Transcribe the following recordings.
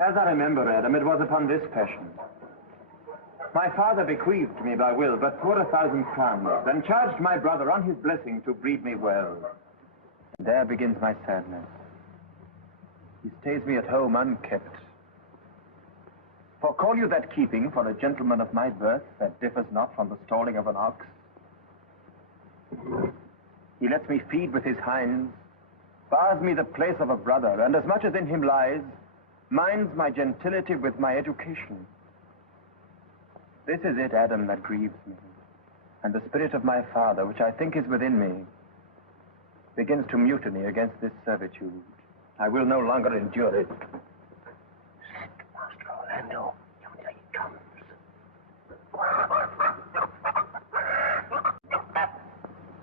As I remember, Adam, it was upon this passion. My father bequeathed me by will but 1,000 crowns, and charged my brother on his blessing to breed me well. And there begins my sadness. He stays me at home unkept. For call you that keeping for a gentleman of my birth that differs not from the stalling of an ox? He lets me feed with his hinds, bars me the place of a brother, and as much as in him lies, minds my gentility with my education. This is it, Adam, that grieves me. And the spirit of my father, which I think is within me, begins to mutiny against this servitude. I will no longer endure it. Master Orlando, yonder he comes.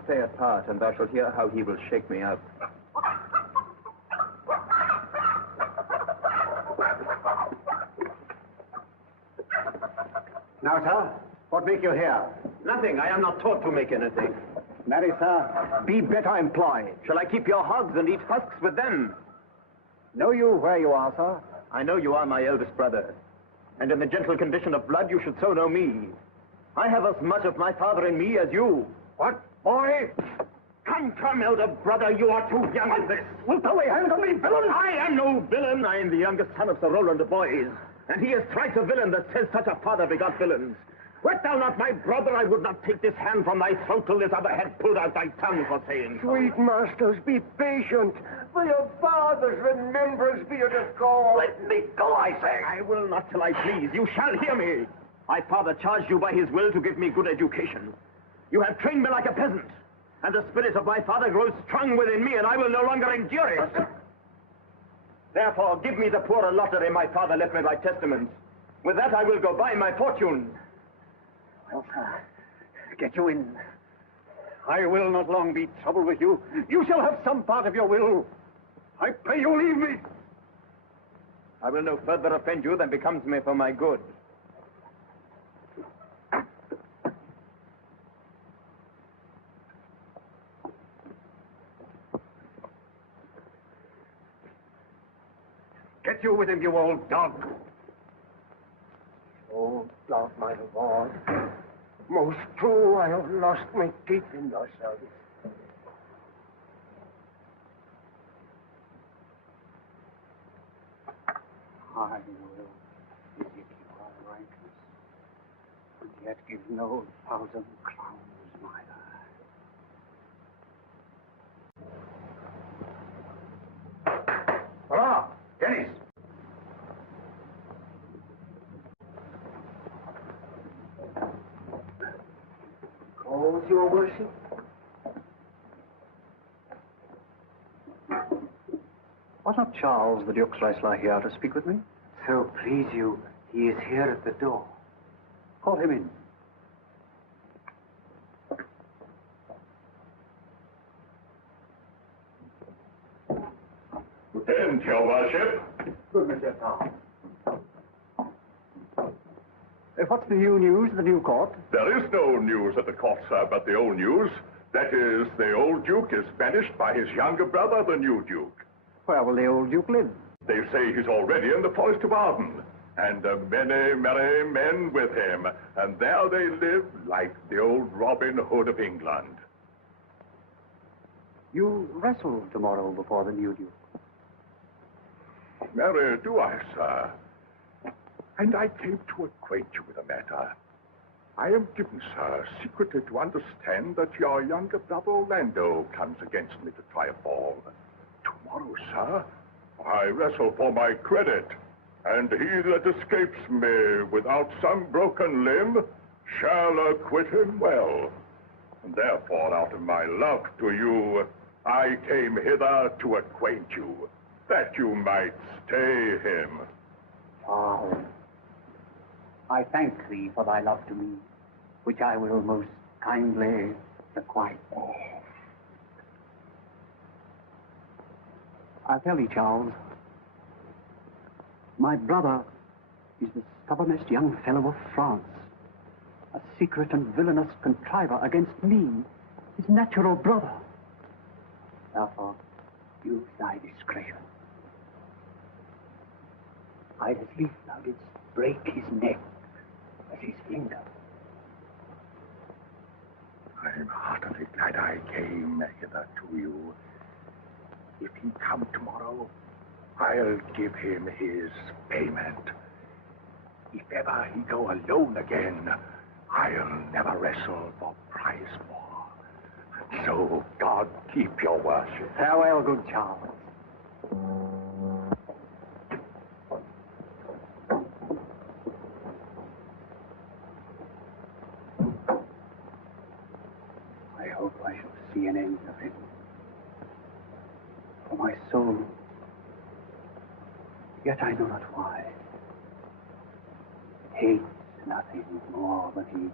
Stay apart, and thou shalt hear how he will shake me up. Now, sir, what make you here? Nothing. I am not taught to make anything. Marry, sir, be better employed. Shall I keep your hogs and eat husks with them? Know you where you are, sir? I know you are my eldest brother. And in the gentle condition of blood, you should so know me. I have as much of my father in me as you. What, boy? Come, elder brother, you are too young in this. Wilt thou lay hands on me, villain? I am no villain. I am the youngest son of Sir Roland de Boys. And he is thrice a villain that says such a father begot villains. Wert thou not my brother, I would not take this hand from thy throat till this other had pulled out thy tongue for saying so. Sweet masters, be patient. For your father's remembrance be it a call. Let me go, I say. I will not till I please. You shall hear me. My father charged you by his will to give me good education. You have trained me like a peasant. And the spirit of my father grows strong within me, and I will no longer endure it. Therefore, give me the poor lottery my father left me by testament. With that, I will go buy my fortune. Well, sir, get you in. I will not long be troubled with you. You shall have some part of your will. I pray you leave me. I will no further offend you than becomes me for my good. Get you with him, you old dog. Oh, God, my Lord. Most true, I have lost my teeth in your service. I will visit your rightness, and yet give no 1,000 crowns neither. Hurrah! Dennis! Calls, your worship? Was not Charles, the Duke's Wrestler, here to speak with me? So please you, he is here at the door. Call him in. Present, your worship. Good, Monsieur Tom. What's the new news at the new court? There is no news at the court, sir, but the old news. That is, the old Duke is banished by his younger brother, the new Duke. Where will the old Duke live? They say he's already in the Forest of Arden, and many merry men with him, and there they live like the old Robin Hood of England. You wrestle tomorrow before the new Duke. Marry, do I, sir? And I came to acquaint you with the matter. I am given, sir, secretly to understand that your younger brother Orlando comes against me to try a fall. Tomorrow, sir, I wrestle for my credit, and he that escapes me without some broken limb shall acquit him well. And therefore, out of my love to you, I came hither to acquaint you, that you might stay him. Charles, I thank thee for thy love to me, which I will most kindly requite. I tell thee, Charles, my brother is the stubbornest young fellow of France, a secret and villainous contriver against me, his natural brother. Therefore, use thy discretion. I as lief thou didst break his neck as his finger. I'm heartily glad I came hither to you. If he come tomorrow, I'll give him his payment. If ever he go alone again, I'll never wrestle for prize more. So God keep your worship. Farewell, good Charles. I hope I shall see an end of him. For my soul, yet I know not why, hates nothing more than he.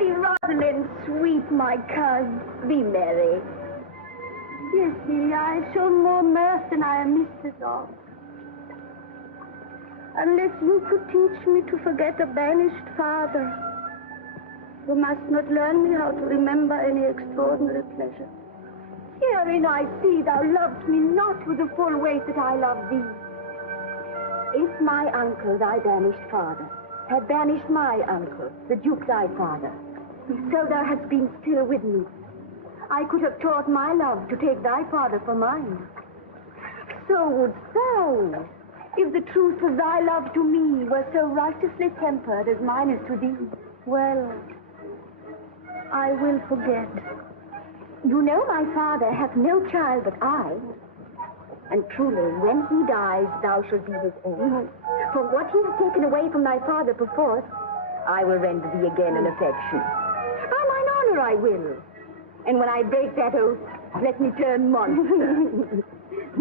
Rosalind, sweet my coz, be merry. Yes, Celia, I have shown more mirth than I am mistress of. Unless you could teach me to forget a banished father, you must not learn me how to remember any extraordinary pleasure. Herein I see thou lovest me not with the full weight that I love thee. If my uncle, thy banished father, had banished my uncle, the Duke thy father, so thou hast been still with me, I could have taught my love to take thy father for mine. So wouldst thou, if the truth of thy love to me were so righteously tempered as mine is to thee. Well, I will forget. You know my father hath no child but I, and truly, when he dies, thou shalt be his heir. For what he has taken away from thy father perforce, I will render thee again in affection. By mine honor I will. And when I break that oath, let me turn monster.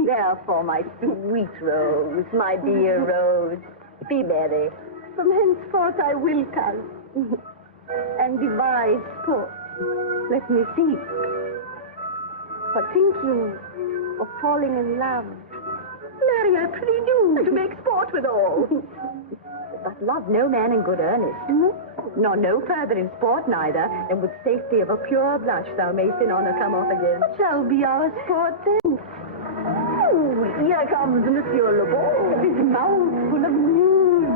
Therefore, my sweet Rose, my dear Rose, be merry. From henceforth I will come and devise sport. Let me see. What think you of falling in love? Marry, I pray do, to make sport withal. But love no man in good earnest, nor no further in sport neither, than with safety of a pure blush thou mayst in honor come off again. What shall be our sport then? Oh, here comes Monsieur Le Beau, his mouth full of news.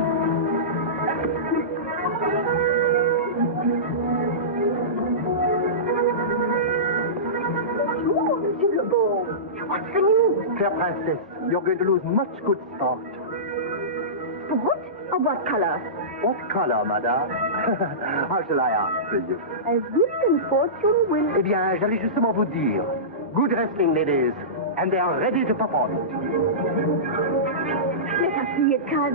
Oh, Monsieur Le Beau, what's the news? Fair princess, you're going to lose much good sport. Sport? Of what color? What color, madame? How shall I answer you? As wit and fortune will... Eh bien, j'allais justement vous dire. Good wrestling, ladies, and they are ready to perform it. Let us see it, cuz.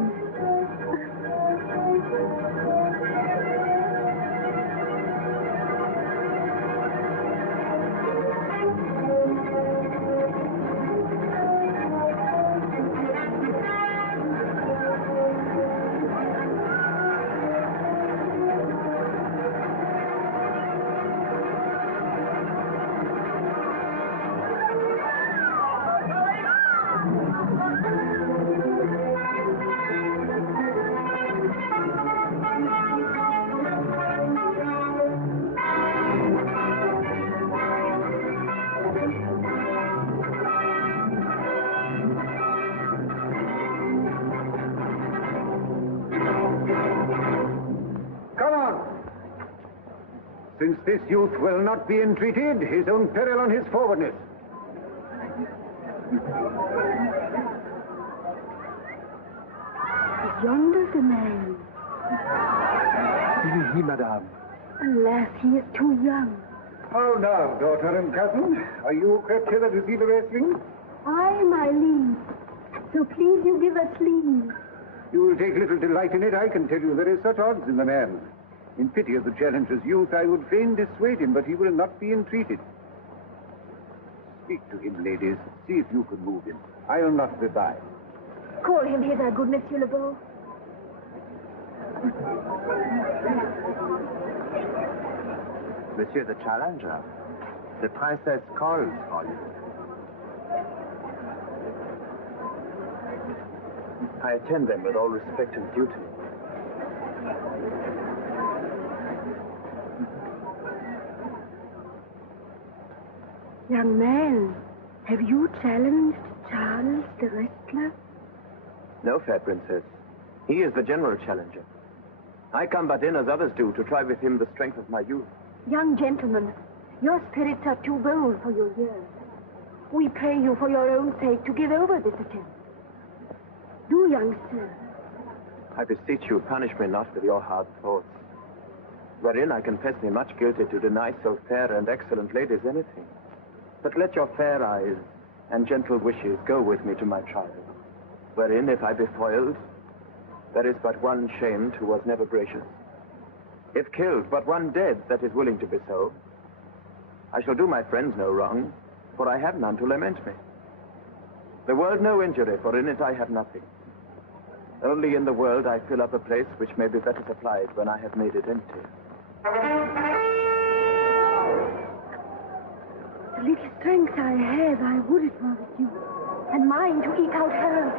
Since this youth will not be entreated, his own peril on his forwardness. Is yonder the man? He, madame. Alas, he is too young. How now, daughter and cousin? Are you crept hither to see the wrestling? Aye, my liege. So please you give us leave. You will take little delight in it, I can tell you. There is such odds in the man. In pity of the challenger's youth, I would fain dissuade him, but he will not be entreated. Speak to him, ladies. See if you can move him. I'll not reply. Call him hither, good Monsieur Le Beau. Monsieur the Challenger, the Princess calls for you. I attend them with all respect and duty. Young man, have you challenged Charles the wrestler? No, fair princess. He is the general challenger. I come but in as others do to try with him the strength of my youth. Young gentleman, your spirits are too bold for your years. We pray you for your own sake to give over this attempt. Do, young sir. I beseech you, punish me not with your hard thoughts, wherein I confess me much guilty to deny so fair and excellent ladies anything. But let your fair eyes and gentle wishes go with me to my trial, wherein, if I be foiled, there is but one shamed who was never gracious. If killed, but one dead that is willing to be so. I shall do my friends no wrong, for I have none to lament me. The world no injury, for in it I have nothing. Only in the world I fill up a place which may be better supplied when I have made it empty. The little strength I have, I would it were with you, and mine to eke out hers.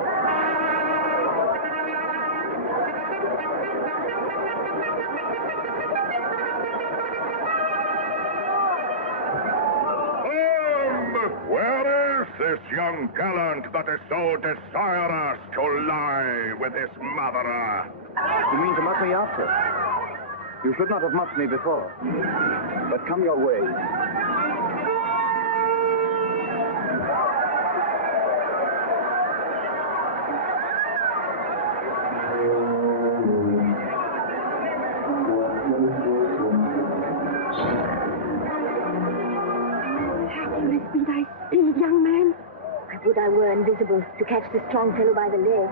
Where is this young gallant that is so desirous to lie with this motherer? You mean to mock me after? You should not have mocked me before. But come your way. Blessed be thy speed, young man. I would I were invisible to catch the strong fellow by the leg.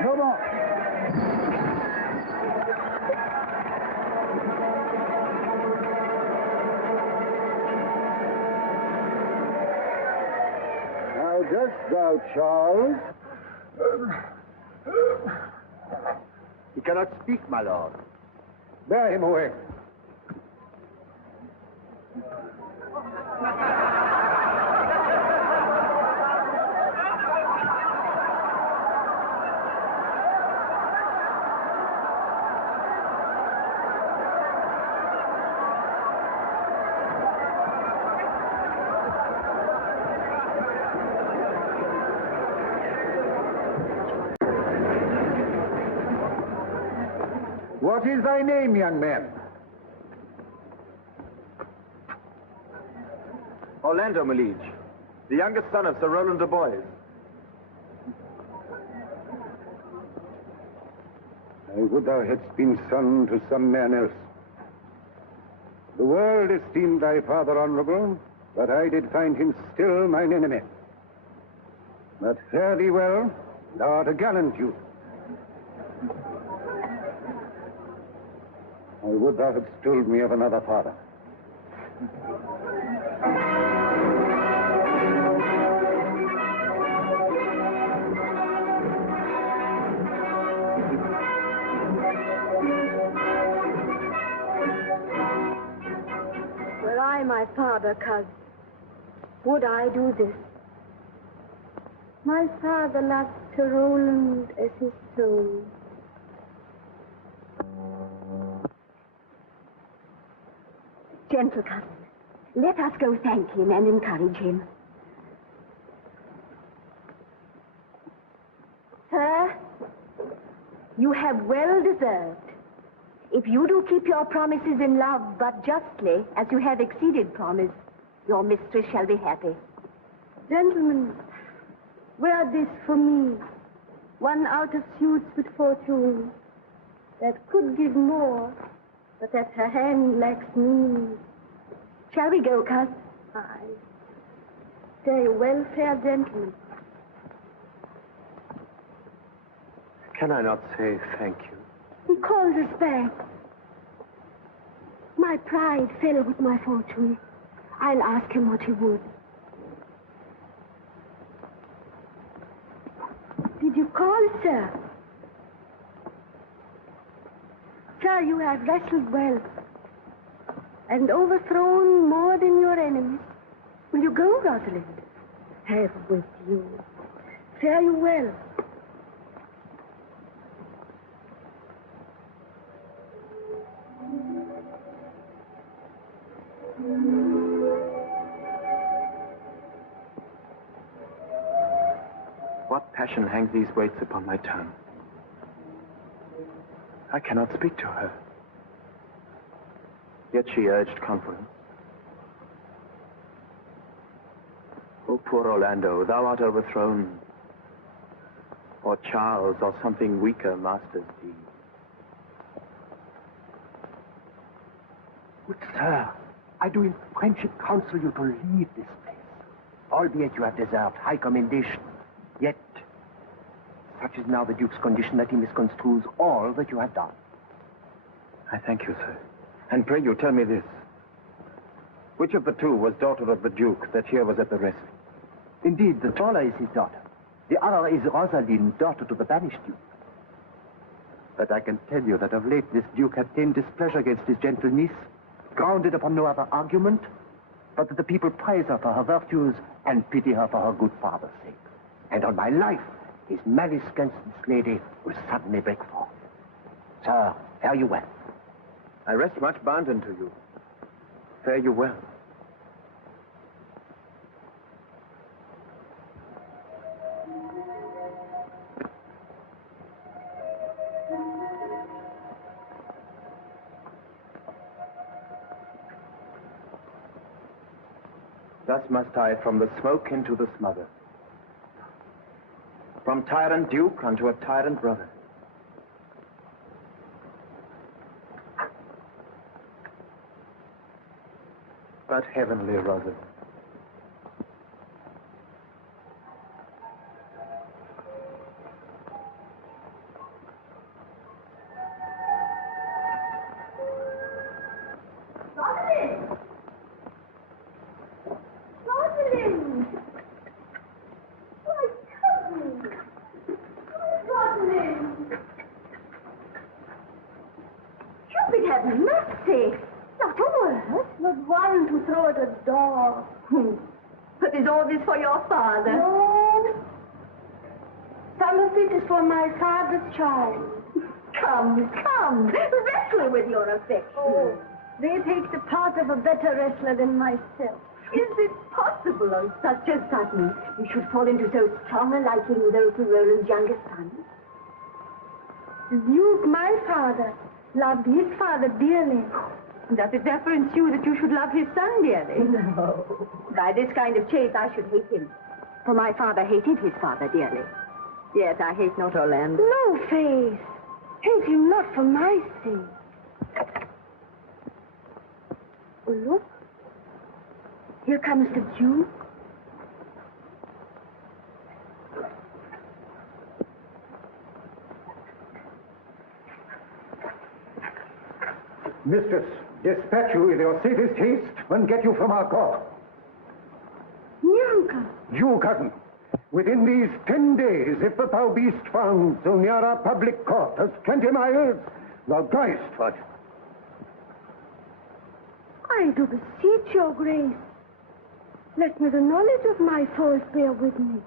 No more. Now, dost thou, Charles? He cannot speak, my lord. Bear him away. What is thy name, young man? Orlando, my liege, the youngest son of Sir Roland de Boys. I would thou hadst been son to some man else. The world esteemed thy father honorable, but I did find him still mine enemy. But fare thee well, thou art a gallant youth. I would thou hadst told me of another father. Were I my father, cousin, would I do this? My father loved Sir Roland as his soul. Gentle cousin, let us go thank him and encourage him. Sir, you have well deserved. If you do keep your promises in love but justly, as you have exceeded promise, your mistress shall be happy. Gentlemen, wear this for me, one out of suits with fortune, that could give more, but that her hand lacks means. Shall we go, cousin? Aye. Stay well, fair gentlemen. Can I not say thank you? He calls us back. My pride fell with my fortune. I'll ask him what he would. Did you call, sir? Sir, you have wrestled well and overthrown more than your enemies. Will you go, Rosalind? Have with you. Fare you well. What passion hangs these weights upon my tongue? I cannot speak to her. Yet she urged conference. O poor Orlando, thou art overthrown. Or Charles, or something weaker masters thee. Good sir, I do in friendship counsel you to leave this place. Albeit you have deserved high commendation, yet such is now the Duke's condition that he misconstrues all that you have done. I thank you, sir. And pray you, tell me this. Which of the two was daughter of the Duke that here was at the wrestling? Indeed, the taller is his daughter. The other is Rosalind, daughter to the banished Duke. But I can tell you that of late this Duke hath ta'en displeasure against his gentle niece, grounded upon no other argument, but that the people praise her for her virtues and pity her for her good father's sake. And on my life, his malice against this lady will suddenly break forth. Sir, fare you well. I rest much bounden to you. Fare you well. Thus must I from the smoke into the smother, from tyrant duke unto a tyrant brother. But heavenly Rosalind, But is all this for your father? No. Some of it is for my father's child. Come, wrestle with your affection. Oh, they take the part of a better wrestler than myself. Is it possible on such a sudden you should fall into so strong a liking though to Roland's youngest son? The Duke, my father, loved his father dearly. Does it therefore ensue that you should love his son dearly? No. By this kind of chase I should hate him. For my father hated his father dearly. Yet I hate not Orlando. No, Faith. Hate him not for my sake. Oh, look. Here comes the Duke. Mistress, dispatch you with your safest haste and get you from our court. Nyanka. You, cousin, within these 10 days, if the thou beest found so near our public court as 20 miles, thou diest for it. I do beseech your grace. Let me the knowledge of my fault bear with me.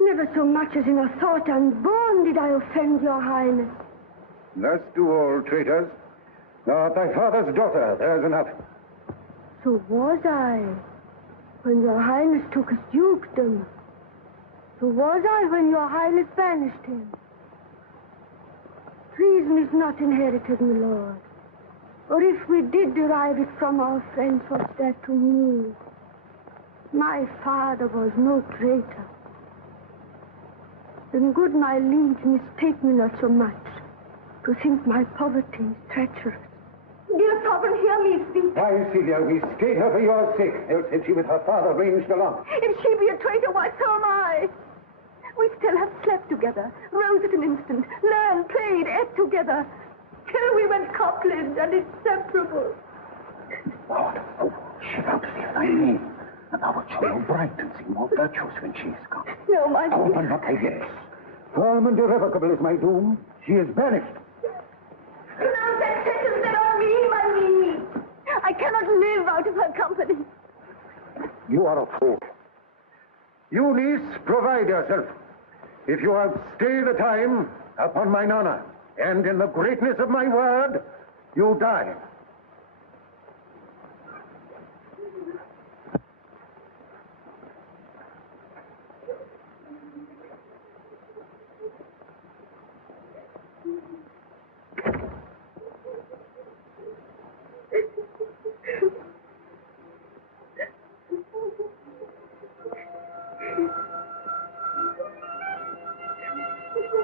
Never so much as in a thought unborn did I offend your highness. Thus do all traitors. Thou art thy father's daughter, there's enough. So was I, when your highness took his dukedom. So was I when your highness banished him. Treason is not inherited, my lord. Or if we did derive it from our friends, what's that to me? My father was no traitor. Then good my liege mistake me not so much to think my poverty is treacherous. Dear sovereign, hear me speak. Why, Celia, we stayed her for your sake, else had she with her father ranged along. If she be a traitor, why, so am I. We still have slept together, rose at an instant, learned, played, ate together, till we went coupling and inseparable. Lord, oh, she vouchsafe thy name, and thou wilt show no bright and seem more virtuous when she is come. No, my lord. Open not thy lips. Firm and irrevocable is my doom. She is banished. Pronounce that sentence that on me, my liege. I cannot live out of her company. You are a fool. You, niece, provide yourself. If you outstay the time, upon mine honor, and in the greatness of my word, you die.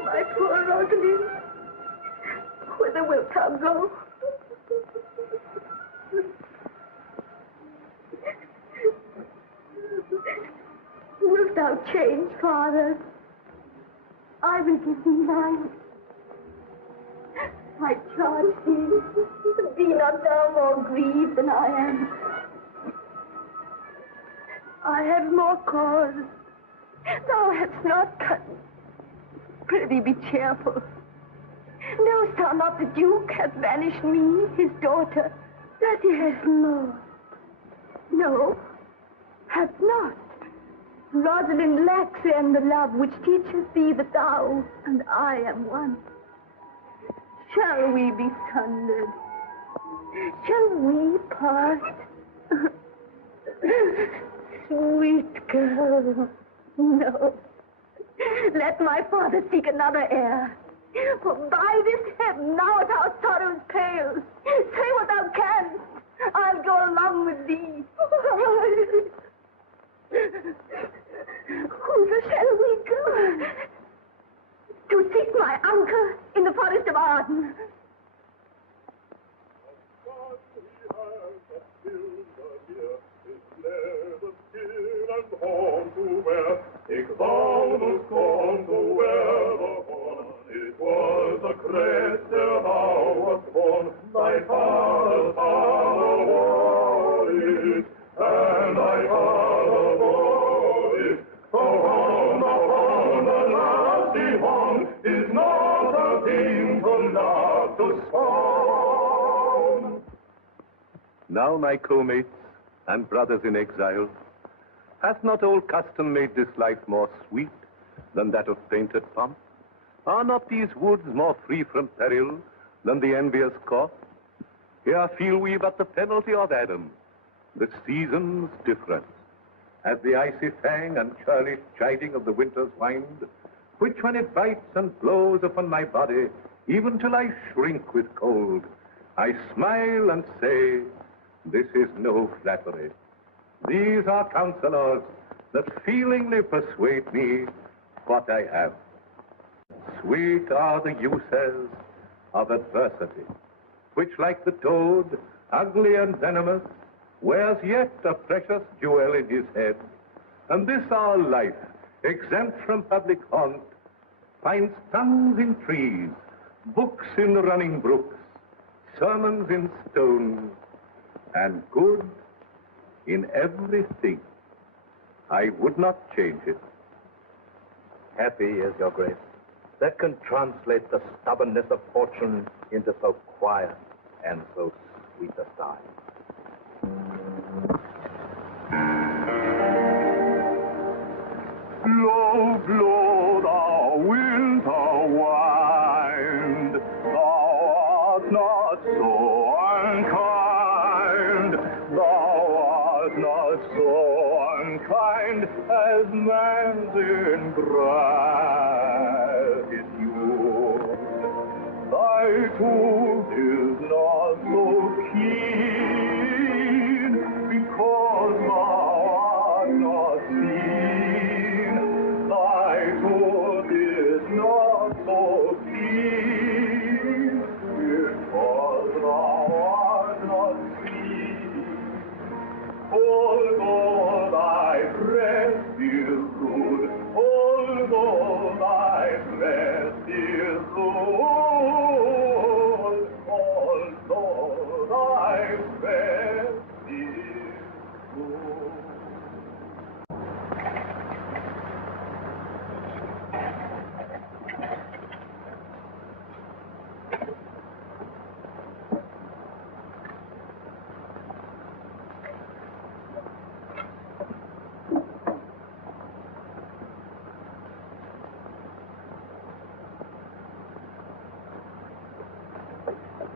My poor Rosalind, whither wilt thou go? Wilt thou change, Father? I will give thee mine. I charge thee, be not thou more grieved than I am. I have more cause. Thou hast not cut. Prithee, be cheerful. Knowest thou not the Duke hath banished me, his daughter? That he has not. No, hath not. Rosalind lacks then the love which teaches thee that thou and I am one. Shall we be sundered? Shall we part? Sweet girl, no. Let my father seek another heir. For by this heaven, now at our sorrows pale, say what thou canst. I'll go along with thee. Whither shall we go? To seek my uncle in the Forest of Arden. Exalted gone to wear the horn. It was the crest there thou wast born. Thy father's father wore it, and thy father bore it. The horn, the lusty horn, is not a thing to love to scorn. Now, my co-mates and brothers in exile, hath not old custom made this life more sweet than that of painted pomp? Are not these woods more free from peril than the envious court? Here feel we but the penalty of Adam, the season's difference, as the icy fang and churlish chiding of the winter's wind, which when it bites and blows upon my body, even till I shrink with cold, I smile and say, this is no flattery. These are counselors that feelingly persuade me what I am. Sweet are the uses of adversity, which like the toad, ugly and venomous, wears yet a precious jewel in his head. And this our life, exempt from public haunt, finds tongues in trees, books in running brooks, sermons in stone, and good in everything. I would not change it. Happy is your grace, that can translate the stubbornness of fortune into so quiet and so sweet a sigh. Blow, blow the winter wind, thou art not so unkind, thou art not so unkind as man's ingratitude. Thy tooth is not so keen, because thou art not seen. Thy tooth is not so keen, because thou art not seen. Although thy breast is rude, although thy breast is rude, although thy breast is rude.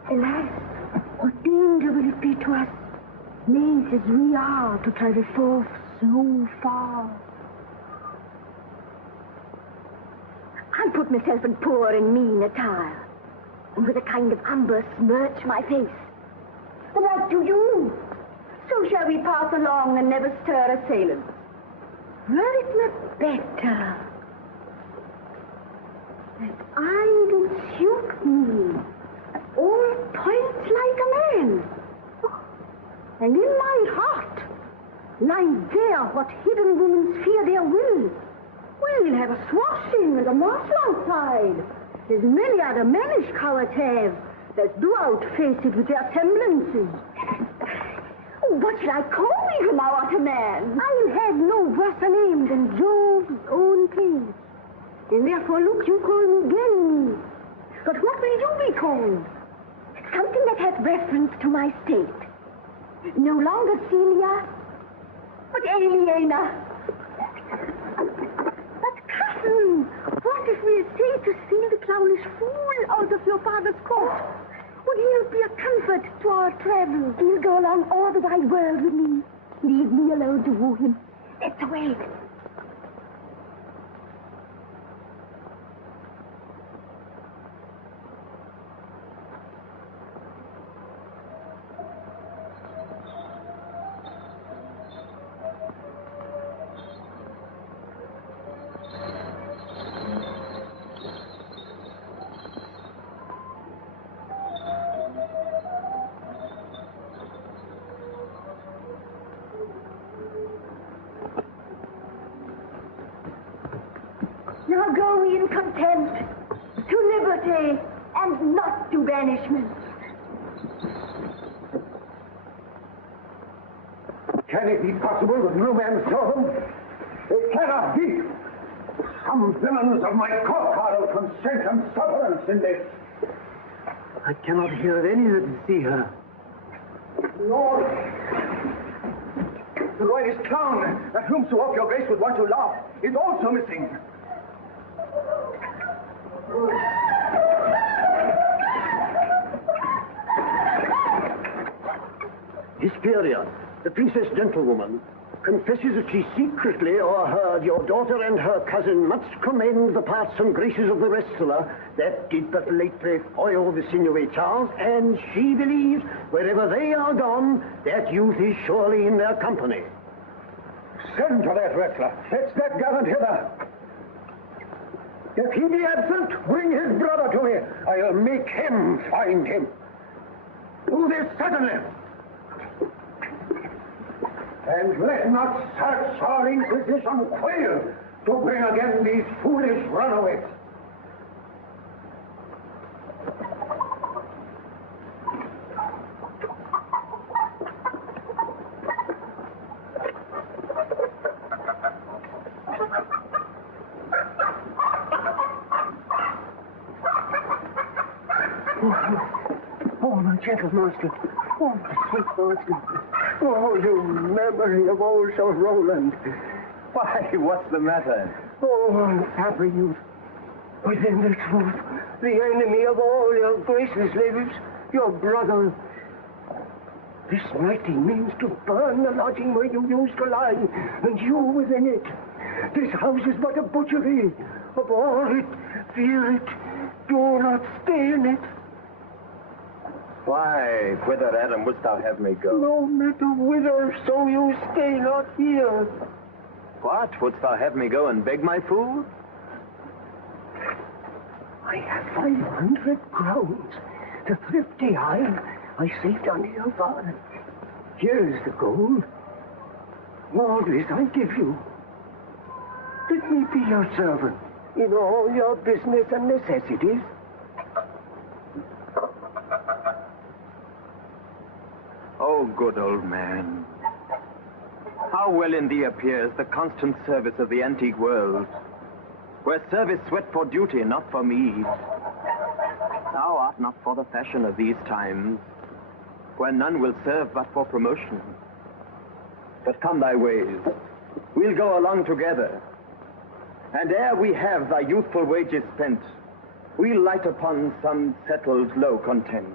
Alas, what danger will it be to us, maids as we are, to travel forth so far? I'll put myself in poor and mean attire, and with a kind of amber smirch my face. The like do you. So shall we pass along and never stir assailant. Were it not better that I do suit me all points like a man, and in my heart lies there what hidden women fear their will. We'll have a swashing and a morsel outside, as many other mannish cowards have, that do outface it with their semblances. What shall I call you now, art a man? I'll have no worse a name than Jove's own page, and therefore look, you call me Ganymede. But what will you be called? Something that hath reference to my state. No longer Celia, but Aliena. But cousin, what if we essay to steal the clownish fool out of your father's court? Would he be a comfort to our travel? He'll go along all the wide world with me. Leave me alone to woo him. Let's away. Now go we in content to liberty and not to banishment. Can it be possible that no man saw them? It cannot be. Some villains of my court will consent and sufferance in this. I cannot hear of any that see her. Lord, the royalist clown, at whom so oft your grace would want to laugh, is also missing. Hesperia, the princess gentlewoman, confesses that she secretly o'erheard your daughter and her cousin much commend the parts and graces of the wrestler that did but lately foil the sinewy Charles, and she believes wherever they are gone, that youth is surely in their company. Send for that wrestler. Fetch that gallant hither. If he be absent, bring his brother to me. I'll make him find him. Do this suddenly. And let not search or inquisition fail to bring again these foolish runaways. gentle master. Oh, my sweet master. Oh, you memory of old Sir Roland. Why, what's the matter? Oh, unhappy youth. Within this roof, the enemy of all your graces lives, your brother. This night he means to burn the lodging where you used to lie, and you within it. This house is but a butchery. Abhor it, fear it, do not stay in it. Why, whither, Adam, wouldst thou have me go? No matter whither, so you stay not here. What, wouldst thou have me go and beg my food? I have 500 crowns, the thrifty I saved under your father. Here is the gold. All this I give you. Let me be your servant in all your business and necessities. Oh, good old man. How well in thee appears the constant service of the antique world, where service sweat for duty, not for meed. Thou art not for the fashion of these times, where none will serve but for promotion. But come thy ways, we'll go along together. And ere we have thy youthful wages spent, we'll light upon some settled low content.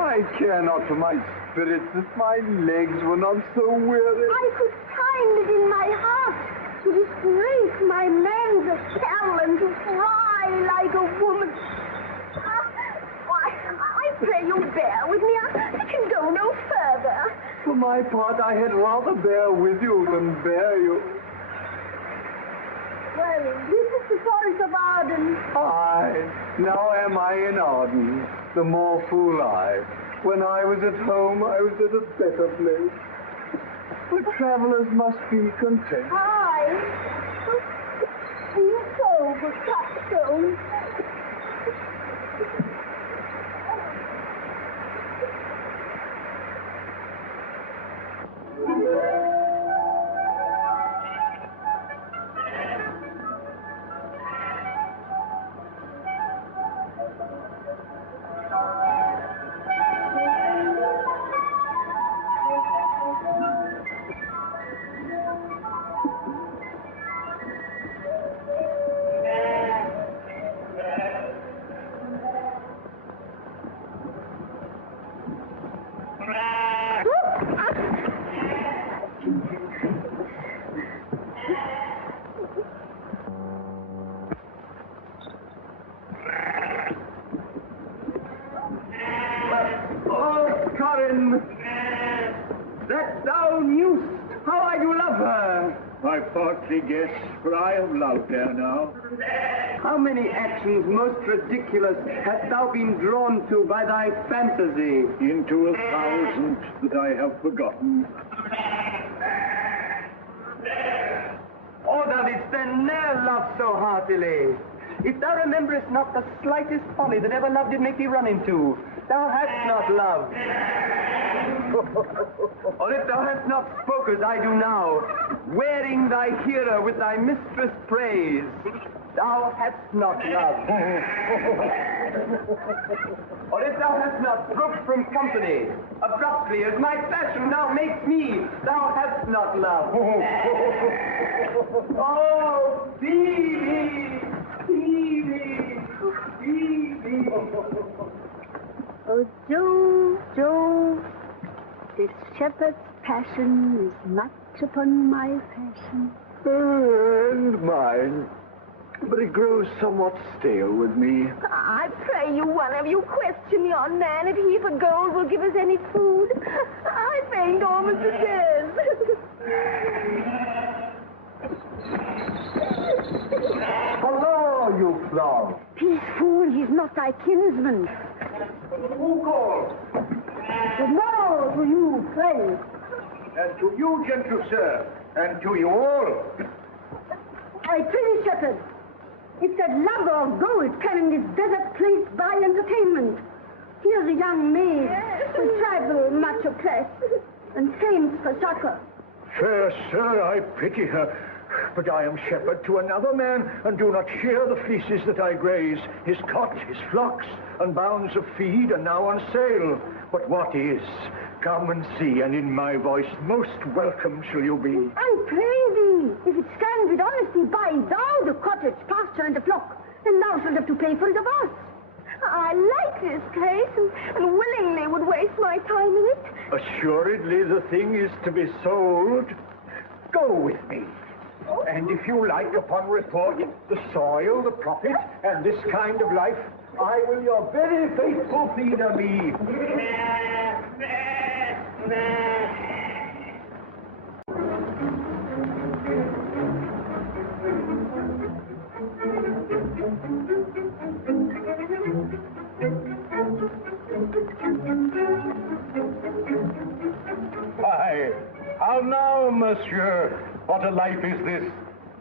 I care not for my spirits if my legs were not so weary. I could find it in my heart to disgrace my man's apparel and to cry like a woman. I pray you bear with me. I can go no further. For my part, I had rather bear with you than bear you. Well, this is the Forest of Arden. Aye, now am I in Arden. The more fool I. When I was at home, I was at a better place. But travelers must be content. Aye. You so good Touchstone. Oh, Corin! That thou knewst how I do love her! I partly guess, for I have loved her now. How many actions most ridiculous hast thou been drawn to by thy fantasy? Into 1,000 that I have forgotten. Oh, thou didst then ne'er love so heartily. If thou rememberest not the slightest folly that ever love did make thee run into, thou hast not loved. Or if thou hast not spoke as I do now, wearing thy hearer with thy mistress' praise, thou hast not loved. Or if thou hast not broke from company, abruptly as my fashion now makes me, thou hast not loved. Oh, Phoebe! Phoebe! Phoebe! Oh, Joe, this shepherd's passion is much upon my fashion. And mine. But it grows somewhat stale with me. I pray you, one of you, question yon man if he for gold will give us any food. I faint almost to death. Hello, you long. Peace, fool, he's not thy kinsman. Who called? Good morrow to you, friend. And to you, gentle sir, and to you all. I prithee, shepherd, if that lover of gold can in this desert place buy entertainment, here's a young maid who travel much oppressed and fames for succor. Fair sir, I pity her. But I am shepherd to another man, and do not share the fleeces that I graze. His cot, his flocks, and bounds of feed are now on sale. But what is? Come and see, and in my voice most welcome shall you be. I pray thee, if it stand with honesty, buy thou the cottage, pasture, and the flock, and thou shalt have to pay for the divorce. I like this place, and willingly would waste my time in it. Assuredly the thing is to be sold. Go with me. And if you like, upon report, the soil, the profit, and this kind of life, I will your very faithful feeder be. Why, how now, monsieur? What a life is this,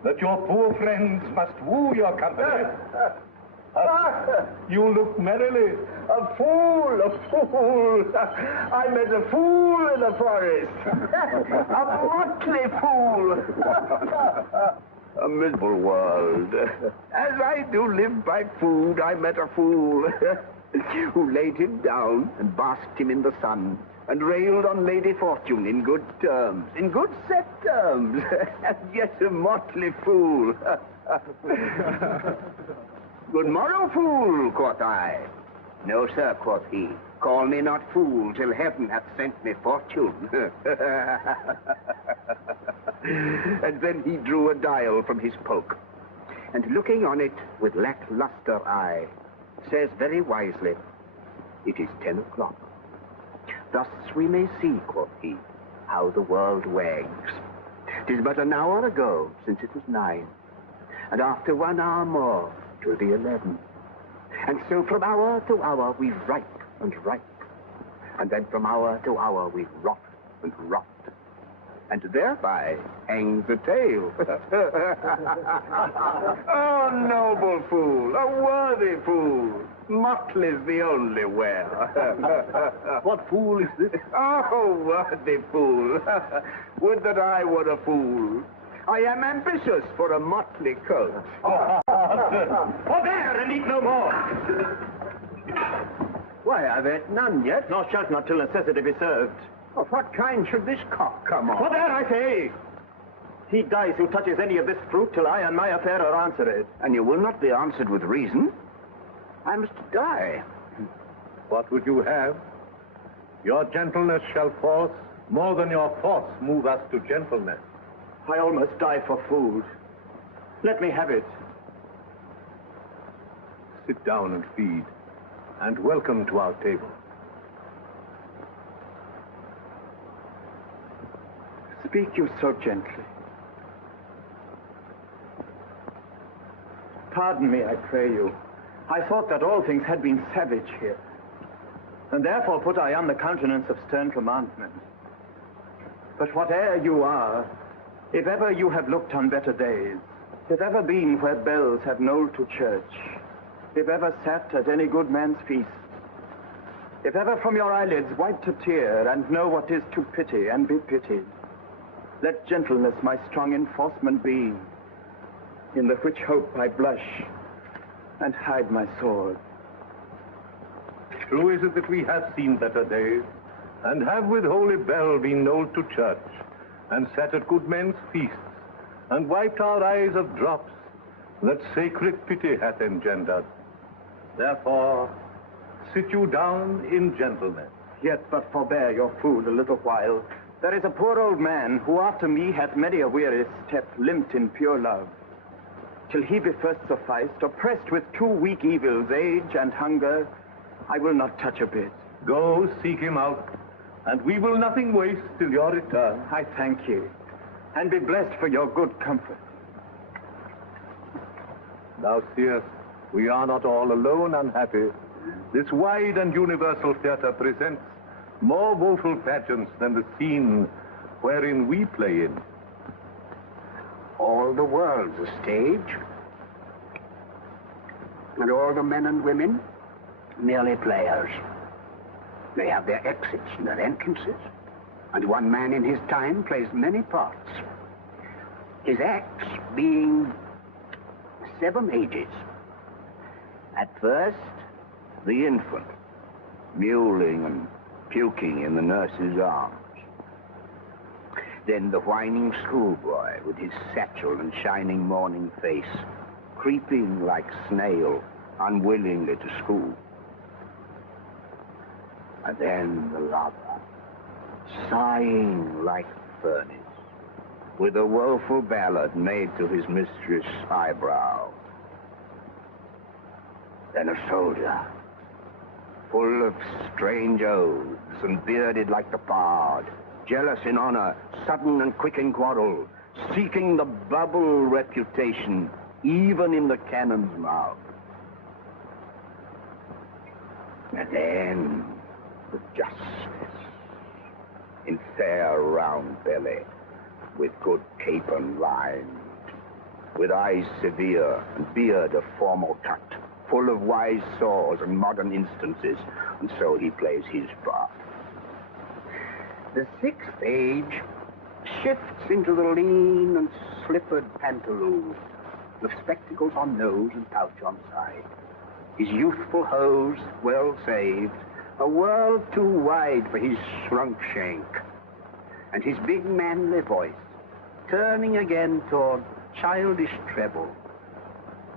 that your poor friends must woo your company. You look merrily. A fool, a fool. I met a fool in the forest. A motley fool. A miserable world. As I do live by food, I met a fool who laid him down and basked him in the sun and railed on Lady Fortune in good terms, in good set terms, and yet a motley fool. Good morrow, fool, quoth I. No, sir, quoth he. Call me not fool till heaven hath sent me fortune. And then he drew a dial from his poke, and looking on it with lackluster eye, says very wisely, it is 10 o'clock. Thus we may see, quoth he, how the world wags. 'Tis but an hour ago since it was 9, and after 1 hour more till the 11. And so from hour to hour we ripe and ripe, and then from hour to hour we rot and rot, and thereby hangs the tale. Oh, noble fool, a worthy fool, motley's the only wear. What fool is this? Oh, worthy fool, would that I were a fool. I am ambitious for a motley coat. Forbear and eat no more. Why, I've ate none yet. Nor shalt not till necessity be served. Of what kind should this cock come on? Forbear, I say. He dies who touches any of this fruit till I and my affair are answered. And you will not be answered with reason. I must die. What would you have? Your gentleness shall force, more than your force move us to gentleness. I almost die for food. Let me have it. Sit down and feed, and welcome to our table. Speak you so gently. Pardon me, I pray you. I thought that all things had been savage here, and therefore put I on the countenance of stern commandment. But whate'er you are, if ever you have looked on better days, if ever been where bells have knolled to church, if ever sat at any good man's feast, if ever from your eyelids wiped a tear and know what is to pity and be pitied, let gentleness my strong enforcement be, in the which hope I blush and hide my sword. True is it that we have seen better days, and have with holy bell been knolled to church, and sat at good men's feasts, and wiped our eyes of drops that sacred pity hath engendered. Therefore, sit you down in gentleness. Yet but forbear your food a little while. There is a poor old man who after me hath many a weary step limped in pure love, till he be first sufficed, oppressed with 2 weak evils, age and hunger, I will not touch a bit. Go seek him out, and we will nothing waste till your return. I thank ye, and be blessed for your good comfort. Thou seest, We are not all alone unhappy. This wide and universal theatre presents more woeful pageants than the scene wherein we play in. All the world's a stage. And all the men and women, merely players. They have their exits and their entrances. And one man in his time plays many parts. His acts being 7 ages. At first, the infant, mewling and puking in the nurse's arms. Then the whining schoolboy with his satchel and shining morning face, creeping like snail, unwillingly to school. And then the lover, sighing like a furnace, with a woeful ballad made to his mistress' eyebrow. Then a soldier, full of strange oaths and bearded like the bard, jealous in honor, sudden and quick in quarrel, seeking the bubble reputation even in the cannon's mouth. And then the justice, in fair round belly, with good capon lined, with eyes severe and beard of formal cut, full of wise saws and modern instances, and so he plays his part. The 6th age shifts into the lean and slippered pantaloon, with spectacles on nose and pouch on side. His youthful hose, well saved, a world too wide for his shrunk shank, and his big manly voice, turning again toward childish treble,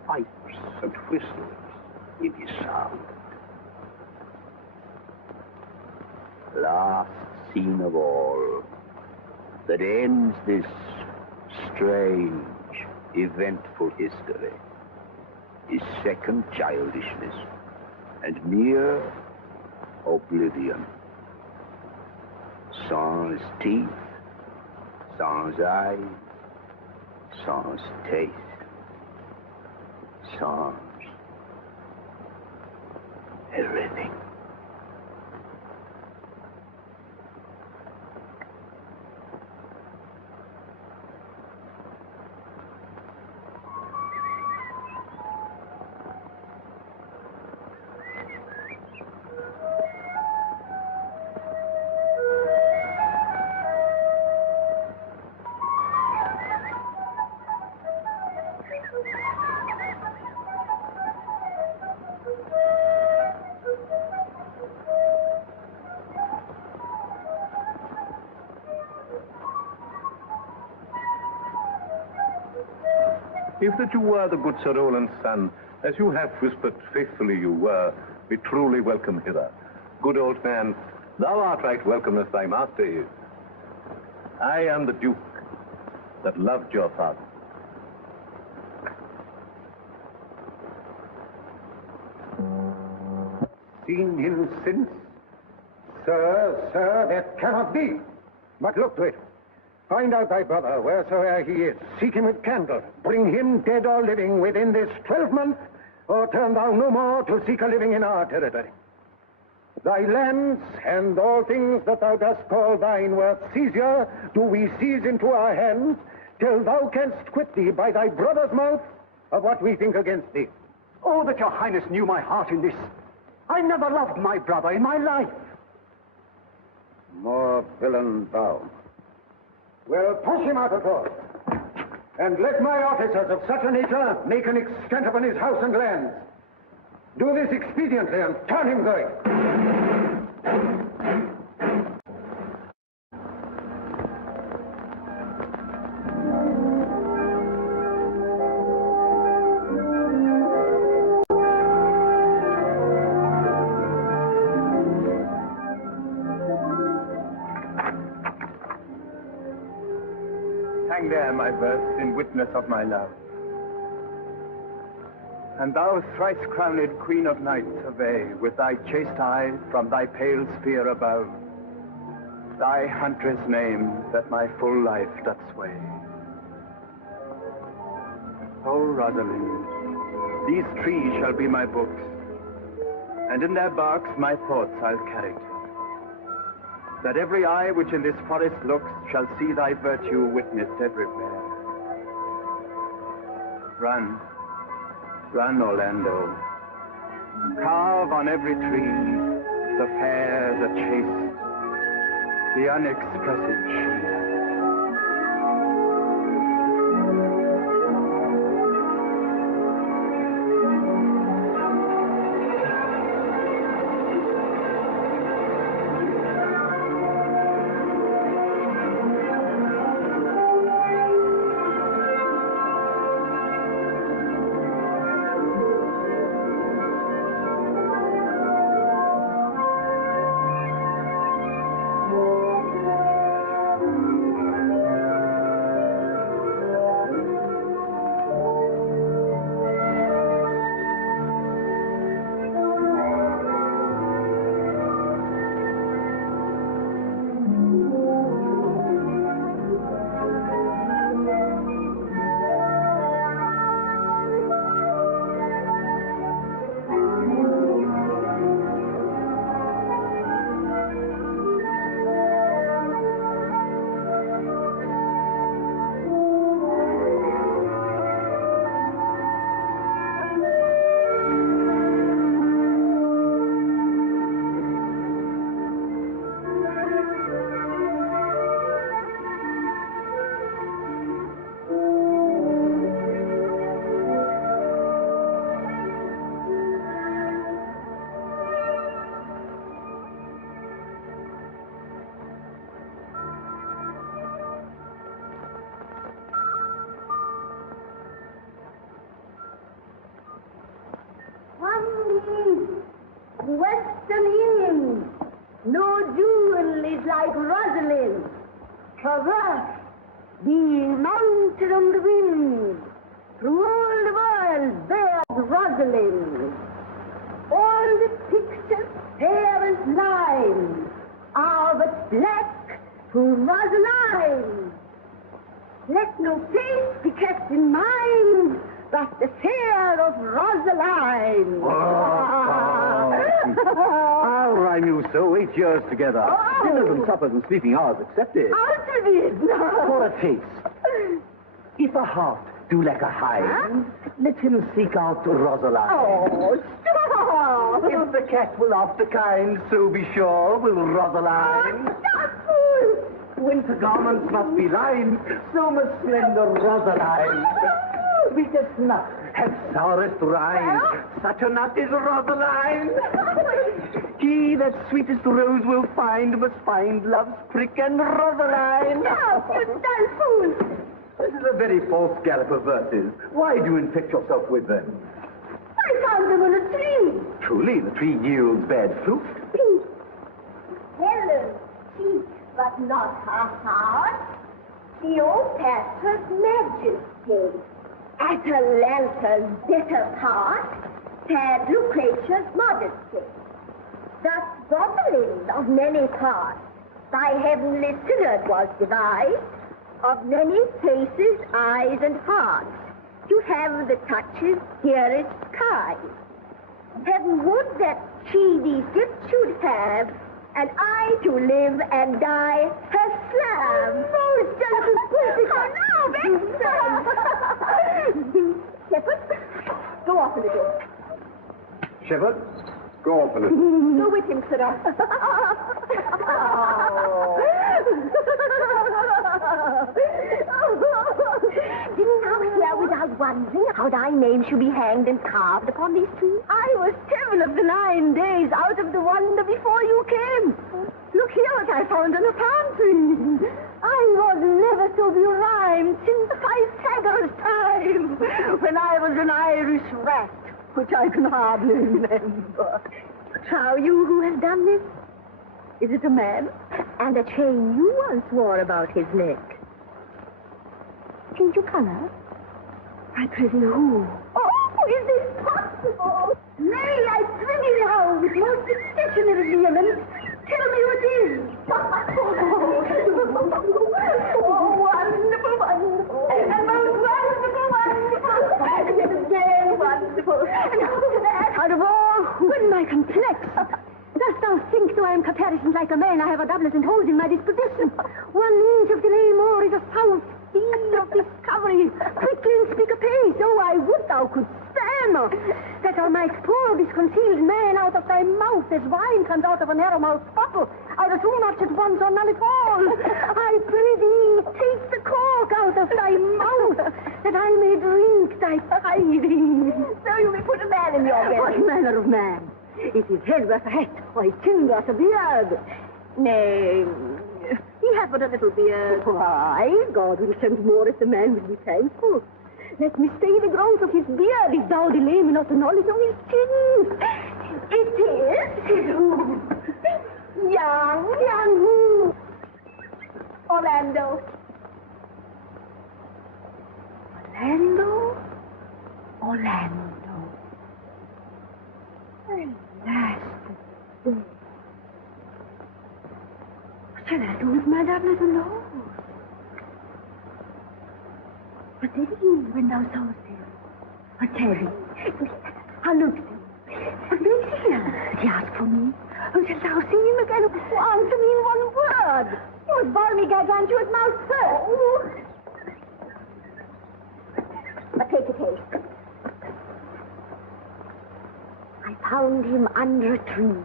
pipes and whistles in his sound. Last scene of all, that ends this strange, eventful history, is second childishness and mere oblivion. Sans teeth, sans eyes, sans taste, sans everything. If that you were the good Sir Roland's son, as you have whispered faithfully you were, be truly welcome hither. Good old man, thou art right welcome as thy master is. I am the Duke that loved your father. Seen him since? Sir, that cannot be. But look to it. Find out thy brother, wheresoe'er he is. Seek him with candle. Bring him, dead or living, within this 12 months, or turn thou no more to seek a living in our territory. Thy lands and all things that thou dost call thine worth seizure, do we seize into our hands, till thou canst quit thee by thy brother's mouth of what we think against thee. Oh, that your highness knew my heart in this. I never loved my brother in my life. More villain thou. Well, push him out of doors. And let my officers of such a nature make an extent upon his house and lands. Do this expediently and turn him going. Hang there, my verse, in witness of my love. And thou, thrice-crowned Queen of Night, survey with thy chaste eye from thy pale sphere above thy huntress name that my full life doth sway. O Rosalind, These trees shall be my books, and in their barks my thoughts I'll carry to. That every eye which in this forest looks shall see thy virtue witnessed everywhere. Run, run, Orlando. Carve on every tree the fair, the chaste, the unexpressive she. Western Inn, no jewel is like Rosalind. Traverse, being mounted on the wind, through all the world bears Rosalind. All the pictures fair and line are but black to Rosaline. Let no face be kept in mind but the fair of Rosaline. I'll rhyme you so 8 years together. Dinners and suppers and sleeping hours accepted. Out of it now. For a taste. If a heart do lack a hind, let him seek out Rosaline. Oh, stop! If the cat will after kind, so be sure will Rosaline. Oh, stop, fool! Winter garments must be lined, so must slender Rosaline. Sweetest nut has sourest rind. Such a nut is Rosaline. He that sweetest rose will find must find love's prick and Rosaline. Now, you dull fool! This is a very false gallop of verses. Why do you infect yourself with them? I found them on a tree. Truly, the tree yields bad fruit. Pink. Yellow, cheek, but not her heart. Cleopatra's majesty. Atalanta's bitter part, sad Lucretia's modesty. Thus Rosalind of many parts, by heavenly synod was devised, of many faces, eyes, and hearts, to have the touches dearest kind. Heaven would that she these gifts should have, and I to live and die her slave. Oh, most gentle Shepherd, go off a little. Shepherd, go off a little. Go with him, sirrah. Didn't thou hear without wondering how thy name should be hanged and carved upon these trees? I was 7 of the 9 days out of the wonder before you came. Look here what I found on a palm tree. I was never so berhymed since Pythagoras' time, when I was an Irish rat, which I can hardly remember. Trow you who has done this? Is it a man? And a chain you once wore about his neck. Change your color? I prithee who? Oh, is this possible? Nay, I prithee thou, with most exceptionary vehemence, tell me who it is. Oh, wonderful, wonderful. And most wonderful, wonderful. And yet again, wonderful. I am caparisoned like a man, I have a doublet and holes in my disposition. 1 inch of delay more is a south sea of discovery. Quickly and speak apace. Oh, I would thou couldst stand, that thou mightst pour this concealed man out of thy mouth as wine comes out of a narrow-mouthed bottle, either too much at once or none at all. I pray thee, take the cork out of thy mouth, that I may drink thy tidings. So you may put a man in your bed. What manner of man? Is his head worth a hat, or his chin worth a beard? Nay, he hath but a little beard. Why, God will send more if the man will be thankful. Let me stay the growth of his beard if thou delay me not the knowledge of his chin. It is young who? Orlando. Alas, what shall I do with my doublet alone? What did he when thou sawest him? What tell him? How looked he? What makes he here? Did he ask for me? Or shalt thou see him again? Answer me in one word. You must borrow me gargantuous mouth first. But take a taste. I found him under a tree,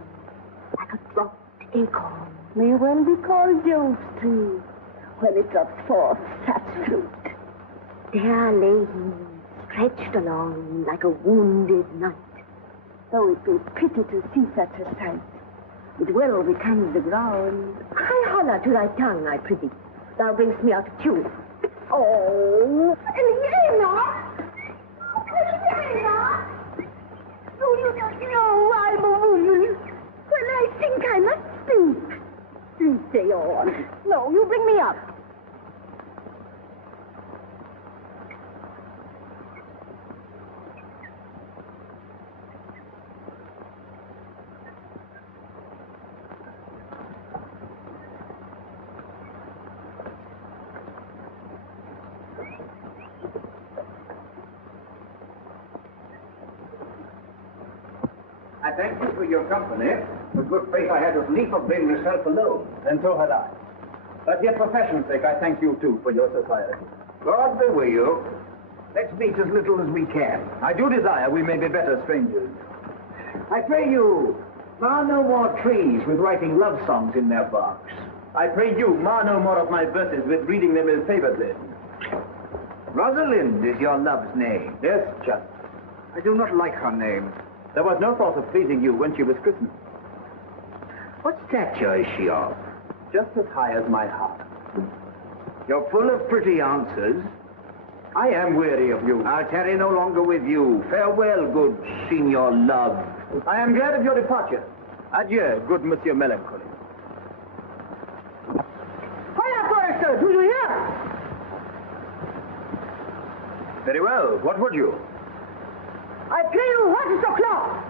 like a dropped acorn. May well be called Jove's tree, when it drops forth such fruit. There lay he, stretched along like a wounded knight. Though it be pity to see such a sight, it well becomes the ground. I holler to thy tongue, I prithee. Thou bringst me out of tune. Oh, Elena! Elena! Oh, you don't know I'm a woman. Well, I think I must speak. Please stay on. No, you bring me up. I thank you for your company. With good faith, I had as lief have been myself alone. And so had I. But yet, for fashion's sake, I thank you, too, for your society. God be with you. Let's meet as little as we can. I do desire we may be better strangers. I pray you, mar no more trees with writing love songs in their barks. I pray you, mar no more of my verses with reading them ill-favoredly. Rosalind is your love's name. Yes, just. I do not like her name. There was no thought of pleasing you when she was christened. What stature is she of? Just as high as my heart. You're full of pretty answers. I am weary of you. I'll tarry no longer with you. Farewell, good Signor Love. I am glad of your departure. Adieu, good Monsieur Melancholy. Hiya, Forester, do you hear? Very well. What would you? I pray you, what is the clock?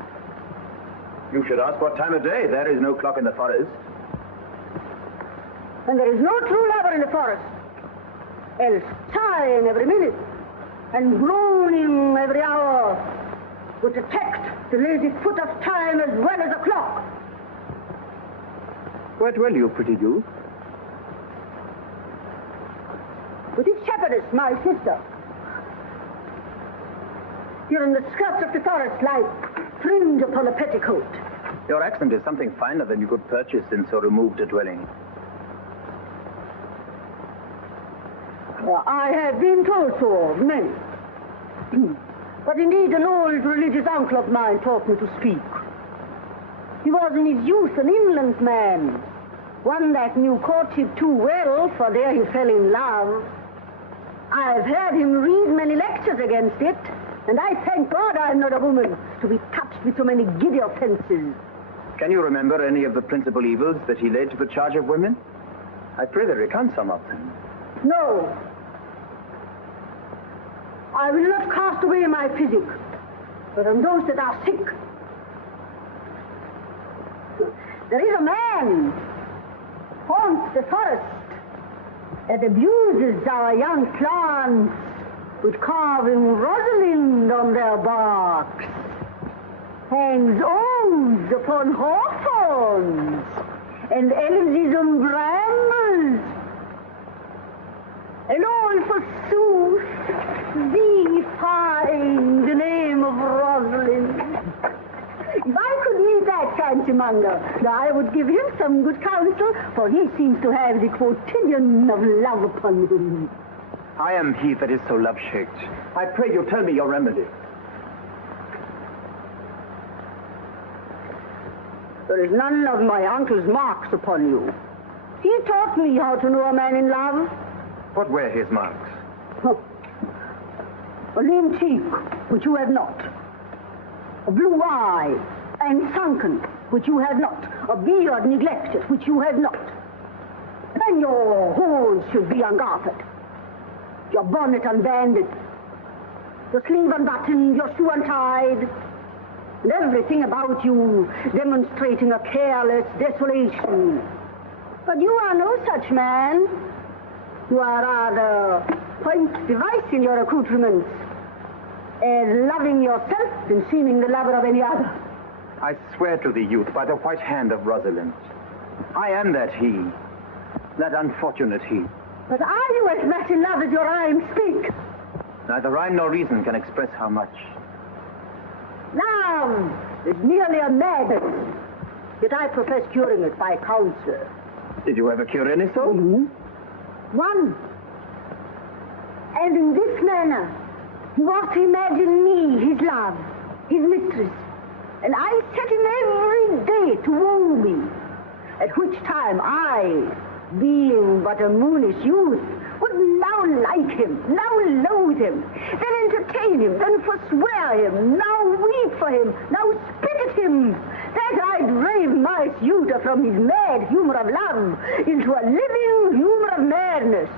You should ask what time of day. There is no clock in the forest. And there is no true lover in the forest. Else sighing every minute and groaning every hour would detect the lazy foot of time as well as a clock. Quite well, you pretty youth. But this shepherdess, my sister, here in the skirts of the forest like fringe upon a petticoat. Your accent is something finer than you could purchase in so removed a dwelling. I have been told so of many. But indeed an old religious uncle of mine taught me to speak. He was in his youth an inland man, one that knew courtship too well, for there he fell in love. I've heard him read many lectures against it, and I thank God I'm not a woman to be touched with so many giddy offenses. Can you remember any of the principal evils that he laid to the charge of women? I pray thee recount some of them. No. I will not cast away my physic, but on those that are sick. There is a man haunts the forest that abuses our young plants with carving Rosalind on their barks, hangs oaths upon hawthorns, and elves and brambles. And all forsooth defying the name of Rosalind. If I could meet that fancy-monger, I would give him some good counsel, for he seems to have the quotidian of love upon him. I am he that is so love-shaked. I pray you tell me your remedy. There is none of my uncle's marks upon you. He taught me how to know a man in love. What were his marks? A lean cheek, which you have not. A blue eye, and sunken, which you have not. A beard neglected, which you have not. And your hose should be ungartered. Your bonnet unbanded. Your sleeve unbuttoned, your shoe untied. And everything about you demonstrating a careless desolation. But you are no such man. You are rather point device in your accoutrements, as loving yourself and seeming the lover of any other. I swear to thee, youth, by the white hand of Rosalind, I am that he, that unfortunate he. But are you as much in love as your rhymes speak? Neither rhyme nor reason can express how much. Love is merely a madness, yet I profess curing it by counsel. Did you ever cure any soul? One. And in this manner, he was to imagine me, his love, his mistress. And I set him every day to woo me, at which time I, being but a moonish youth, would now like him, now loathe him, then entertain him, then forswear him, now weep for him, now spit at him, that I drave my suitor from his mad humor of love into a living humor of madness.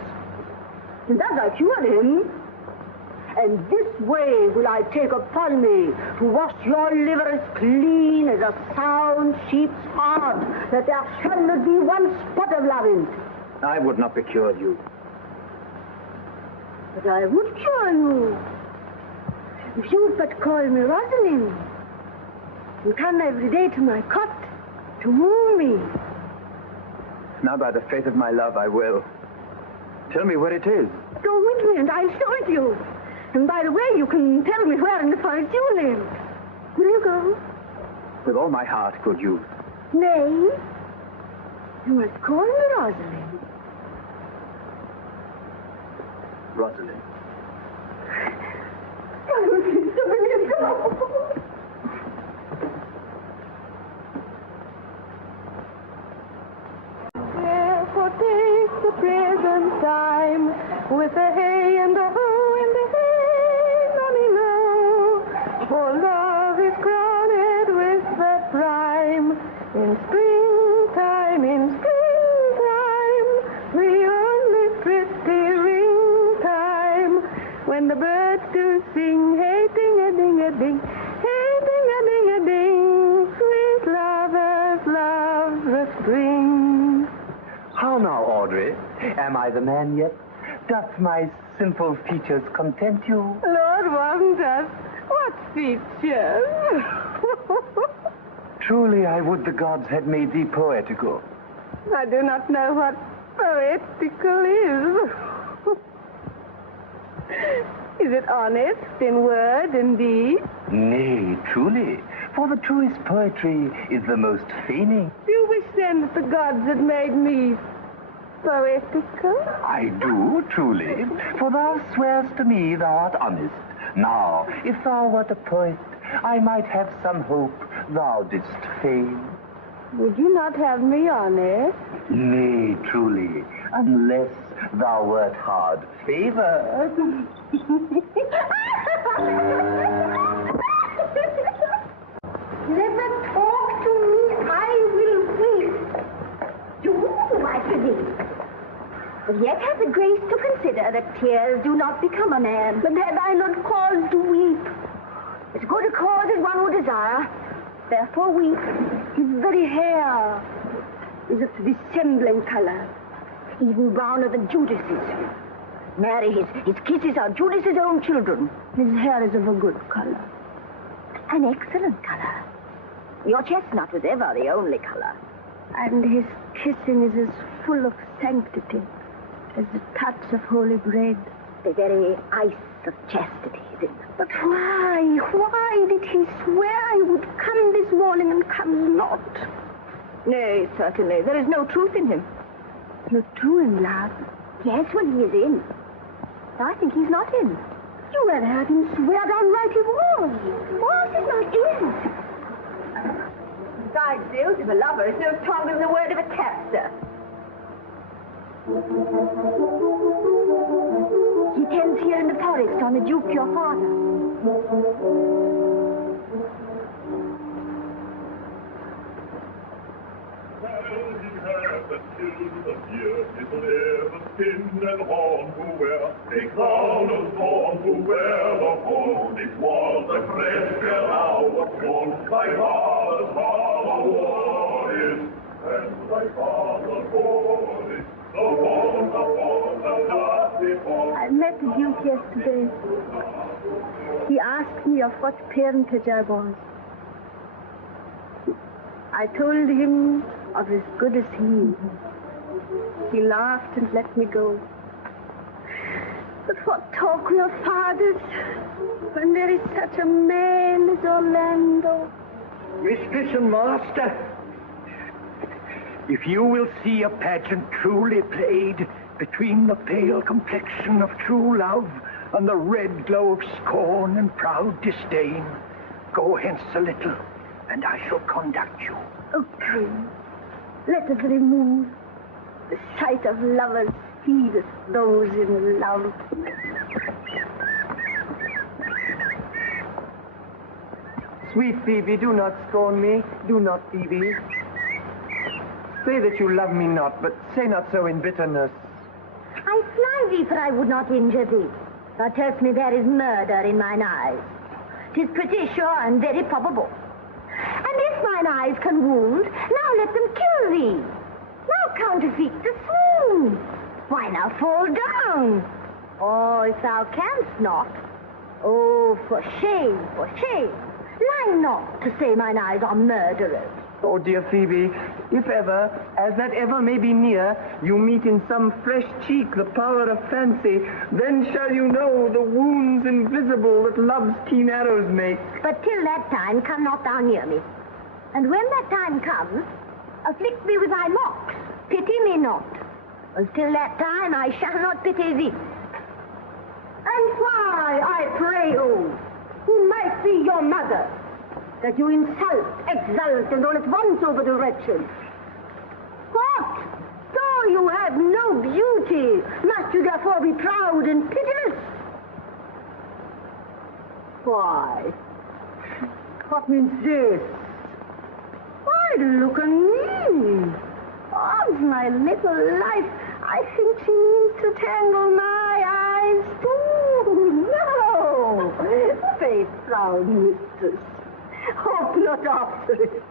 And thus I cured him. And this way will I take upon me to wash your liver as clean as a sound sheep's heart, that there shall not be one spot of love in it. I would not be cured, you. But I would cure you, if you would but call me Rosalind, and come every day to my cot to woo me. Now, by the faith of my love, I will. Tell me where it is. Go with me, and I'll show it you. And by the way, you can tell me where in the forest you live. Will you go? With all my heart, good youth. Nay, you must call me Rosalind. Rosalind. Therefore take the present time with the hay and the hoe and the hay, mommy low. For love is crowned with the prime in springtime, the only pretty ring time, when the birds do sing, hey ding-a-ding-a-ding, hey ding-a-ding-a-ding, sweet lovers love the spring. How now, Audrey? Am I the man yet? Doth my simple features content you? Lord wonders, what features? Truly, I would the gods had made thee poetical. I do not know what poetical is. Is it honest in word and deed? Nay, truly, for the truest poetry is the most feigning. Do you wish then that the gods had made me poetical? I do, truly, for thou swearest to me thou art honest. Now, if thou wert a poet, I might have some hope thou didst feign. Would you not have me honest? Nay, truly, unless thou wert hard favored. Never talk to me, I will weep. You, I forgive. But yet have the grace to consider that tears do not become a man. But have I not cause to weep? As good a cause as one would desire. Therefore weep. His very hair is of the dissembling color, even browner than Judas's. Marry, his kisses are Judas's own children. His hair is of a good color. An excellent color. Your chestnut was ever the only color. And his kissing is as full of sanctity as the touch of holy bread. The very ice of chastity, is it? But why? Why did he swear he would come this morning and comes not? Nay, certainly. There is no truth in him. You're true in love. Yes, when he is in. I think he's not in. You had heard him swear downright he was. Was it not in? Besides, the oath of a lover is no stronger than the word of a tapster. He tends here in the forest on the Duke, your father. The children of years is never skin and horn to wear, a crown of thorn to wear the horn. It was the crest where thou wast born, thy father's father wore it, and thy father bore it. I met the Duke yesterday. He asked me of what parentage I was. I told him of as good as he. He laughed and let me go. But what talk will fathers when there is such a man as Orlando? Mistress and master, if you will see a pageant truly played between the pale complexion of true love and the red glow of scorn and proud disdain, go hence a little, and I shall conduct you. Oh, come, let us remove. The sight of lovers feedeth those in love. Sweet Phoebe, do not scorn me. Do not, Phoebe. Say that you love me not, but say not so in bitterness. I fly thee, for I would not injure thee. Thou tell'st me there is murder in mine eyes. 'Tis pretty sure and very probable. And if mine eyes can wound, now let them kill thee. Now counterfeit the swoon. Why now fall down? Or if thou canst not, oh, for shame, for shame. Lie not to say mine eyes are murderers. Oh, dear Phoebe, if ever, as that ever may be near, you meet in some fresh cheek the power of fancy, then shall you know the wounds invisible that love's keen arrows make. But till that time, come not thou near me. And when that time comes, afflict me with thy locks. Pity me not. Until that time, I shall not pity thee. And why, I pray you, who might be your mother, that you insult, exalt, and all at once over the wretched? What? Though you have no beauty, must you therefore be proud and pitiless? Why? What means this? Why, look at me. Oh, my little life, I think she means to tangle my eyes, too. No! Faith, proud mistress. Hope not after it.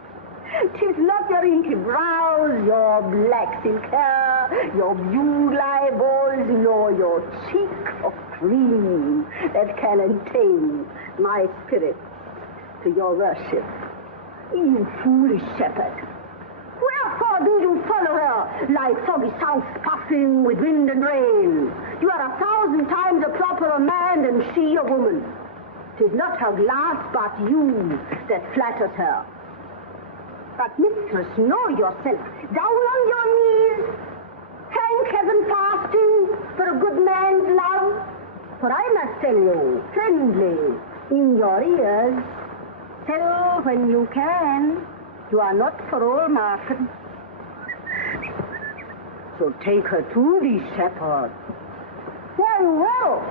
'Tis not your inky brows, your black silk hair, your blue eyeballs, nor your cheek of cream that can attain my spirit to your worship. You foolish shepherd. Wherefore do you follow her like foggy south puffing with wind and rain? You are 1,000 times a properer man than she a woman. 'Tis not her glass, but you that flatters her. But, mistress, know yourself. Down on your knees. Thank heaven fasting for a good man's love. For I must tell you, friendly, in your ears, tell when you can. You are not for all market. So take her to thee, shepherd. Very well.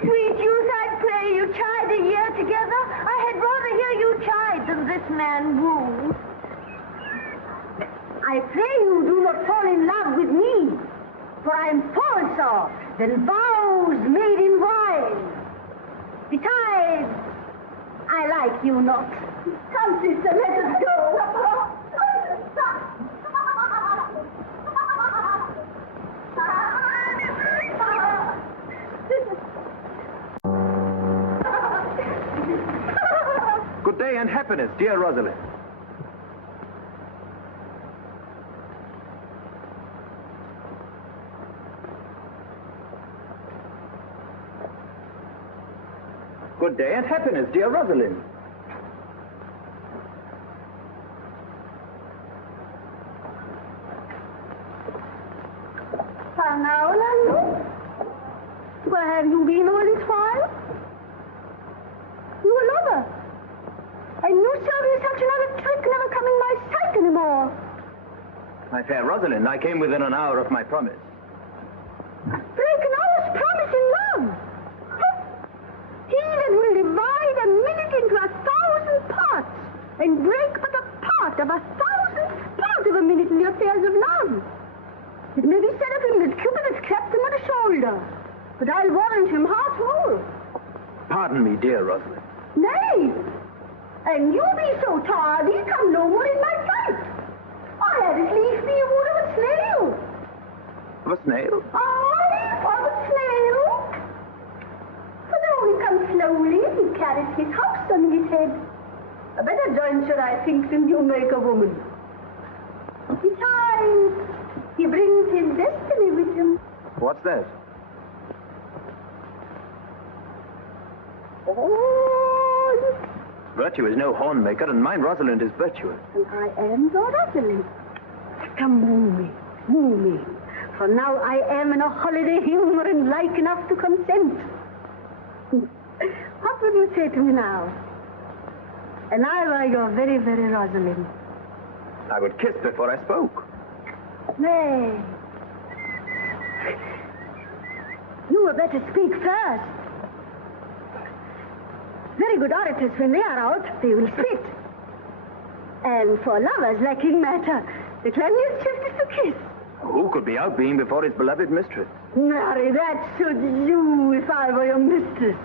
Sweet youth, I pray you chide a year together. I had rather hear you chide than this man woo. I pray you do not fall in love with me, for I am falser than vows made in wine. Besides, I like you not. Come, sister, let us go. Good day and happiness, dear Rosalind. Good day and happiness, dear Rosalind. How now, Orlando? Where have you been all this while? You a lover. And you serve such another trick never come in my sight anymore. My fair Rosalind, I came within an hour of my promise. Break an hour's promise in love. He that will divide a minute into 1,000 parts and break but a part of 1,000th part of a minute in the affairs of love. It may be said of him that Cupid has clapped him on the shoulder, but I'll warrant him heart whole. Pardon me, dear Rosalind. Nay, and you be so tardy, come no more in my sight. I had as lief be a wood of a snail. Of a snail? Aye, of a snail. For though he comes slowly, he carries his house on his head. A better jointure, I think, than you make a woman. Besides, he brings his destiny with him. What's that? Oh, Virtue is no horn maker, and mine Rosalind is virtuous. and I am your Rosalind. Come, woo me. For now I am in a holiday humor and like enough to consent. What would you say to me now? And I were your very, very Rosalind. I would kiss before I spoke. Nay. You had better speak first. Very good orators, when they are out, they will spit. And for lovers lacking matter, the cleanliest shift is to kiss. Who could be out being before his beloved mistress? Marry, that should do if I were your mistress.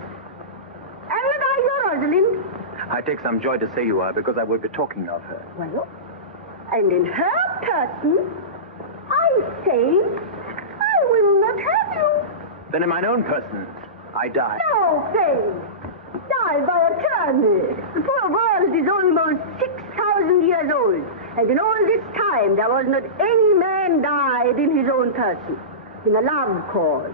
Am not I your Rosalind? I take some joy to say you are, because I will be talking of her. Well, and in her person, I say, I will not have you. Then in mine own person, I die. No, Faye. Die by attorney. The poor world is almost 6,000 years old. And in all this time, there was not any man died in his own person, in a love cause.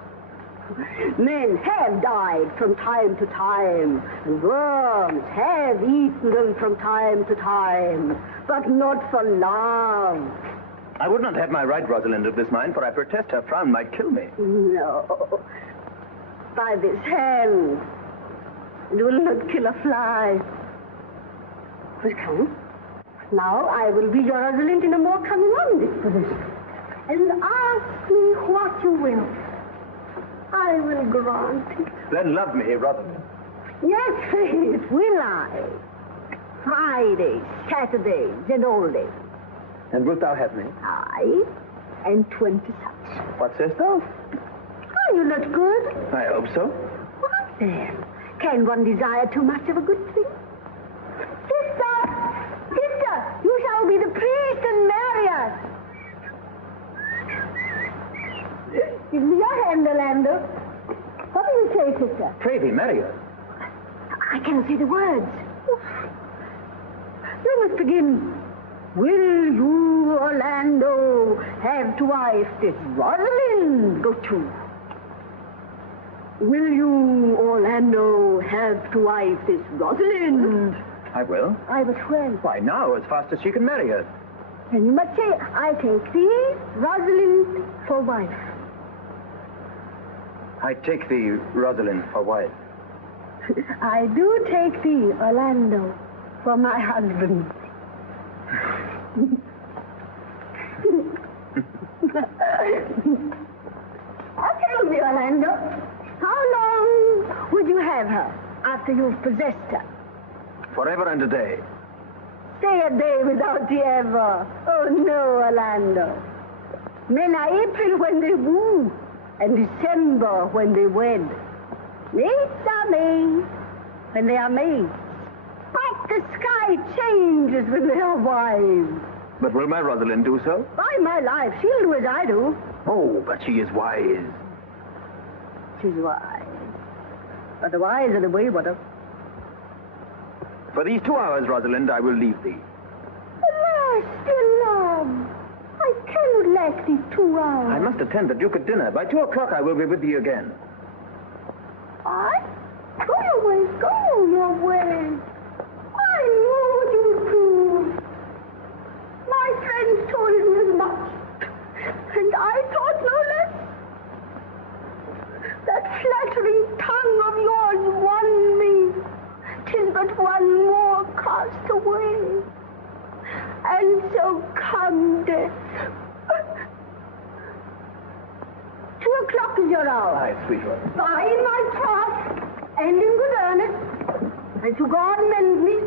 Men have died from time to time, and worms have eaten them from time to time, but not for love. I would not have my right, Rosalind, of this mind, for I protest her frown might kill me. No. By this hand, it will not kill a fly. Well, come. Now I will be your Rosalind in a more coming on disposition. And ask me what you will. I will grant it. Then love me, Rosalind. Yes, faith, will I. Fridays, Saturdays, and all days. And wilt thou have me? Aye, and 20 such. What sayest thou? Are you not good? I hope so. What then? Can one desire too much of a good thing? Sister, you shall be the priest and marry us. Give me your hand, Orlando. What do you say, sister? Pray thee, marry us. I cannot say the words. You must begin. Will you, Orlando, have to wife this Rosalind? Go to. Will you, Orlando, have to wife this Rosalind? I will. I was when? Why, now, as fast as she can marry her. Then you must say, I take thee, Rosalind, for wife. I take thee, Rosalind, for wife. I do take thee, Orlando, for my husband. Tell me, Orlando, how long would you have her after you've possessed her? Forever and a day. Stay a day without the ever. Oh, no, Orlando. Men are April when they woo, and December when they wed. Maids are maids when they are maids. But the sky changes when they are wives. But will my Rosalind do so? By my life, she'll do as I do. Oh, but she is wise. She's wise. But the wise are the waywarder. For these 2 hours, Rosalind, I will leave thee. Alas, dear love, I cannot lack these 2 hours. I must attend the Duke at dinner. By 2 o'clock, I will be with thee again. I? Go your way, go your way. I knew what you would do. My friends told me as much, and I thought no less. That flattering tongue of yours won me. 'Tis but one more cast away. And so come death. 2 o'clock is your hour. Aye, sweetheart. By my troth, and in good earnest, and to God mend me,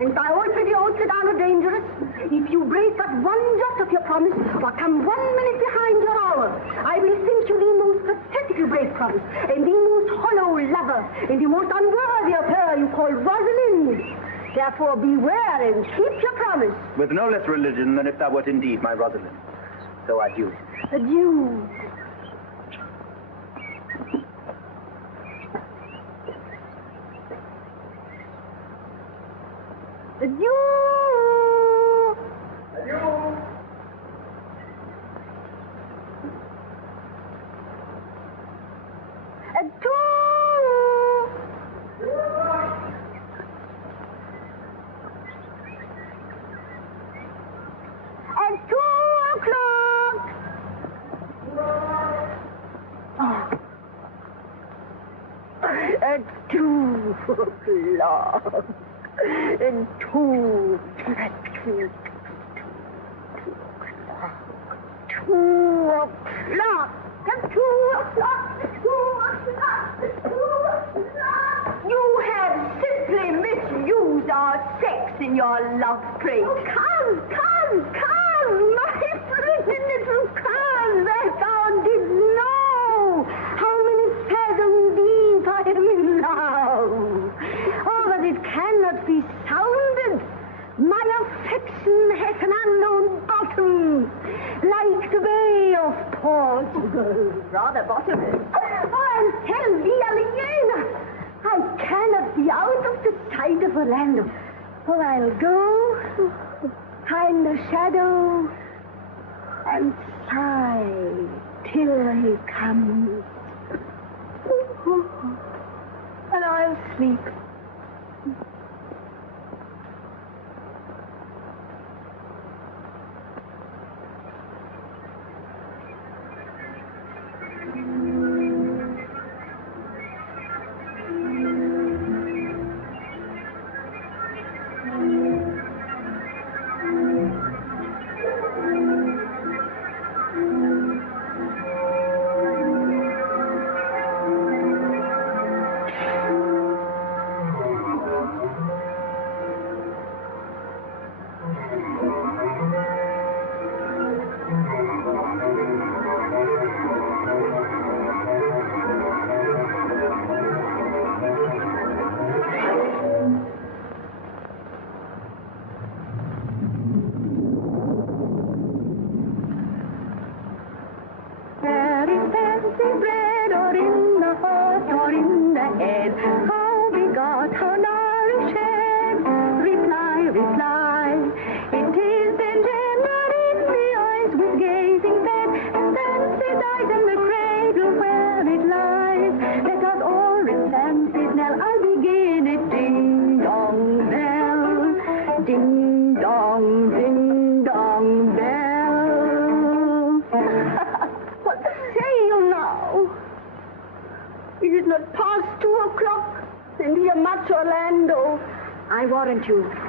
and by all pretty oaths that are not dangerous, if you break but one jot of your promise, or come 1 minute behind your hour, I will think you the most pathetic you break promise, and the most hollow lover, and the most unworthy of her you call Rosalind. Therefore beware and keep your promise. With no less religion than if thou wert indeed my Rosalind. So adieu. Adieu. Adieu. Adieu. Adieu. At 2 o'clock. At 2 o'clock. And 2 o'clock. 2 o'clock. At 2 o'clock. 2 o'clock. 2 o'clock. You have simply misused our sex in your love praise. Come, come, come, my pretty little Corin, that thou didst know how many fathoms deep I am in love. Oh, but it cannot be sounded. My affection has an unknown bottom, like the Bay of Portugal. Rather bottomless. Oh, I'll tell thee, Aliena, I cannot be out of the sight of Orlando. Oh, I'll go behind the shadow and sigh till he comes. And I'll sleep.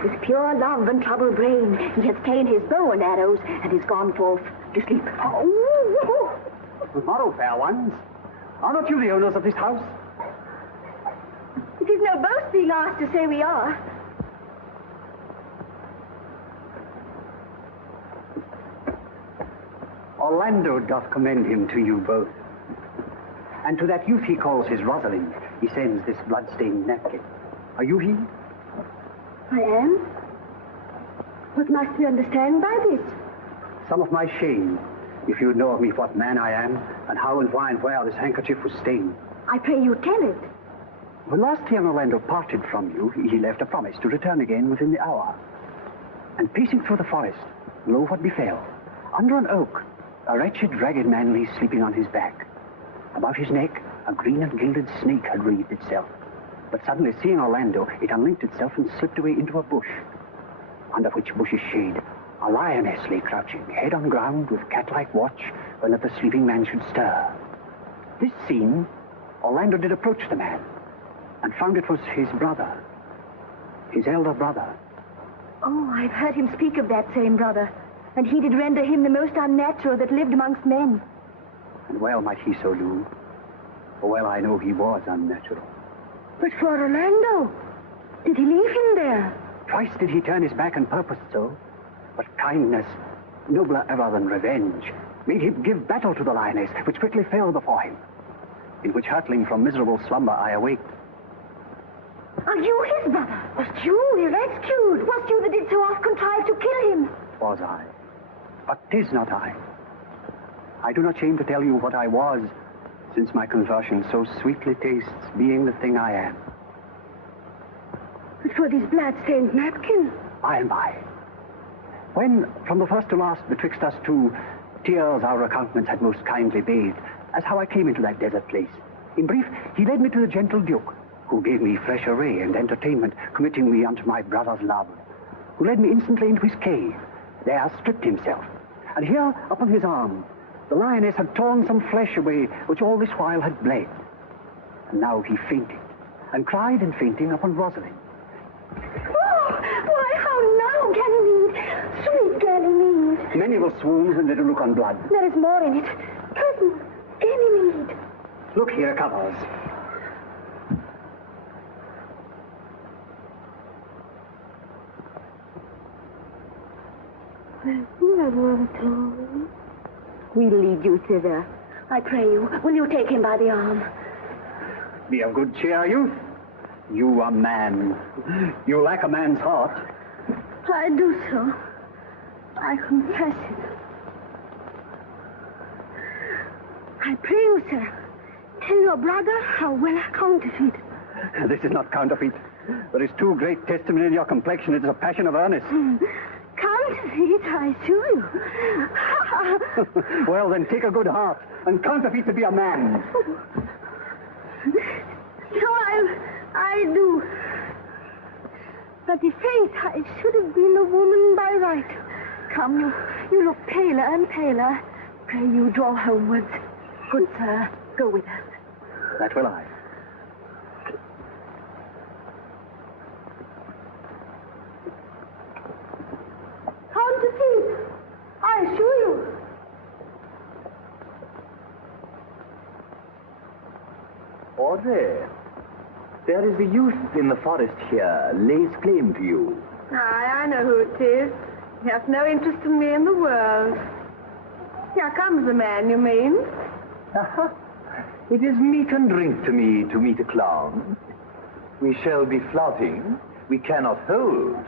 With pure love and troubled brain, he hath ta'en his bow and arrows and is gone forth to sleep. Oh. Good morrow, fair ones. Are not you the owners of this house? It is no boast being asked to say we are. Orlando doth commend him to you both. And to that youth he calls his Rosalind, he sends this blood-stained napkin. Are you he? I am. What must we understand by this? Some of my shame, if you know of me what man I am, and how and why and where this handkerchief was stained. I pray you tell it. When last young Orlando parted from you, he left a promise to return again within the hour. And pacing through the forest, lo what befell. Under an oak, a wretched, ragged man lay sleeping on his back. About his neck, a green and gilded snake had wreathed itself. But suddenly, seeing Orlando, it unlinked itself and slipped away into a bush, under which bush's shade a lioness lay crouching, head on ground, with cat-like watch whenever the sleeping man should stir. This seen, Orlando did approach the man, and found it was his brother, his elder brother. Oh, I've heard him speak of that same brother, and he did render him the most unnatural that lived amongst men. And well might he so do, for well I know he was unnatural. But for Orlando, did he leave him there? Twice did he turn his back and purposed so, but kindness, nobler ever than revenge, made him give battle to the lioness, which quickly fell before him, in which hurtling from miserable slumber I awaked. Are you his brother? Was you rescued? Was you that did so oft contrive to kill him? Was I? But 'tis not I. I do not shame to tell you what I was, since my conversion so sweetly tastes being the thing I am. But for this blood-stained napkin? By and by. When, from the first to last, betwixt us two, tears our accountments had most kindly bathed, as how I came into that desert place. In brief, he led me to the gentle Duke, who gave me fresh array and entertainment, committing me unto my brother's love, who led me instantly into his cave, there stripped himself, and here, upon his arm, the lioness had torn some flesh away, which all this while had bled. And now he fainted, and cried in fainting upon Rosalind. Oh, why, how now, Ganymede? Sweet Ganymede. Many will swoon when they do look on blood. There is more in it. Cousin, Ganymede. Look here, it covers. Never at all. We'll lead you thither. I pray you, will you take him by the arm? Be of good cheer, youth. You are man. You lack a man's heart. I do so. I confess it. I pray you, sir, tell your brother how well I counterfeit. This is not counterfeit. There is too great testimony in your complexion. It is a passion of earnest. Counterfeit, I assure you. Well, then take a good heart and counterfeit to be a man. So I do. But the faith, I should have been a woman by right. Come, you look paler and paler. Pray you draw homewards. Good sir, go with us. That will I. Counterfeit, I assure you. Audrey, there is a youth in the forest here, lays claim to you. Aye, I know who it is. He has no interest in me in the world. Here comes the man, you mean? It is meat and drink to me to meet a clown. We shall be flouting. We cannot hold.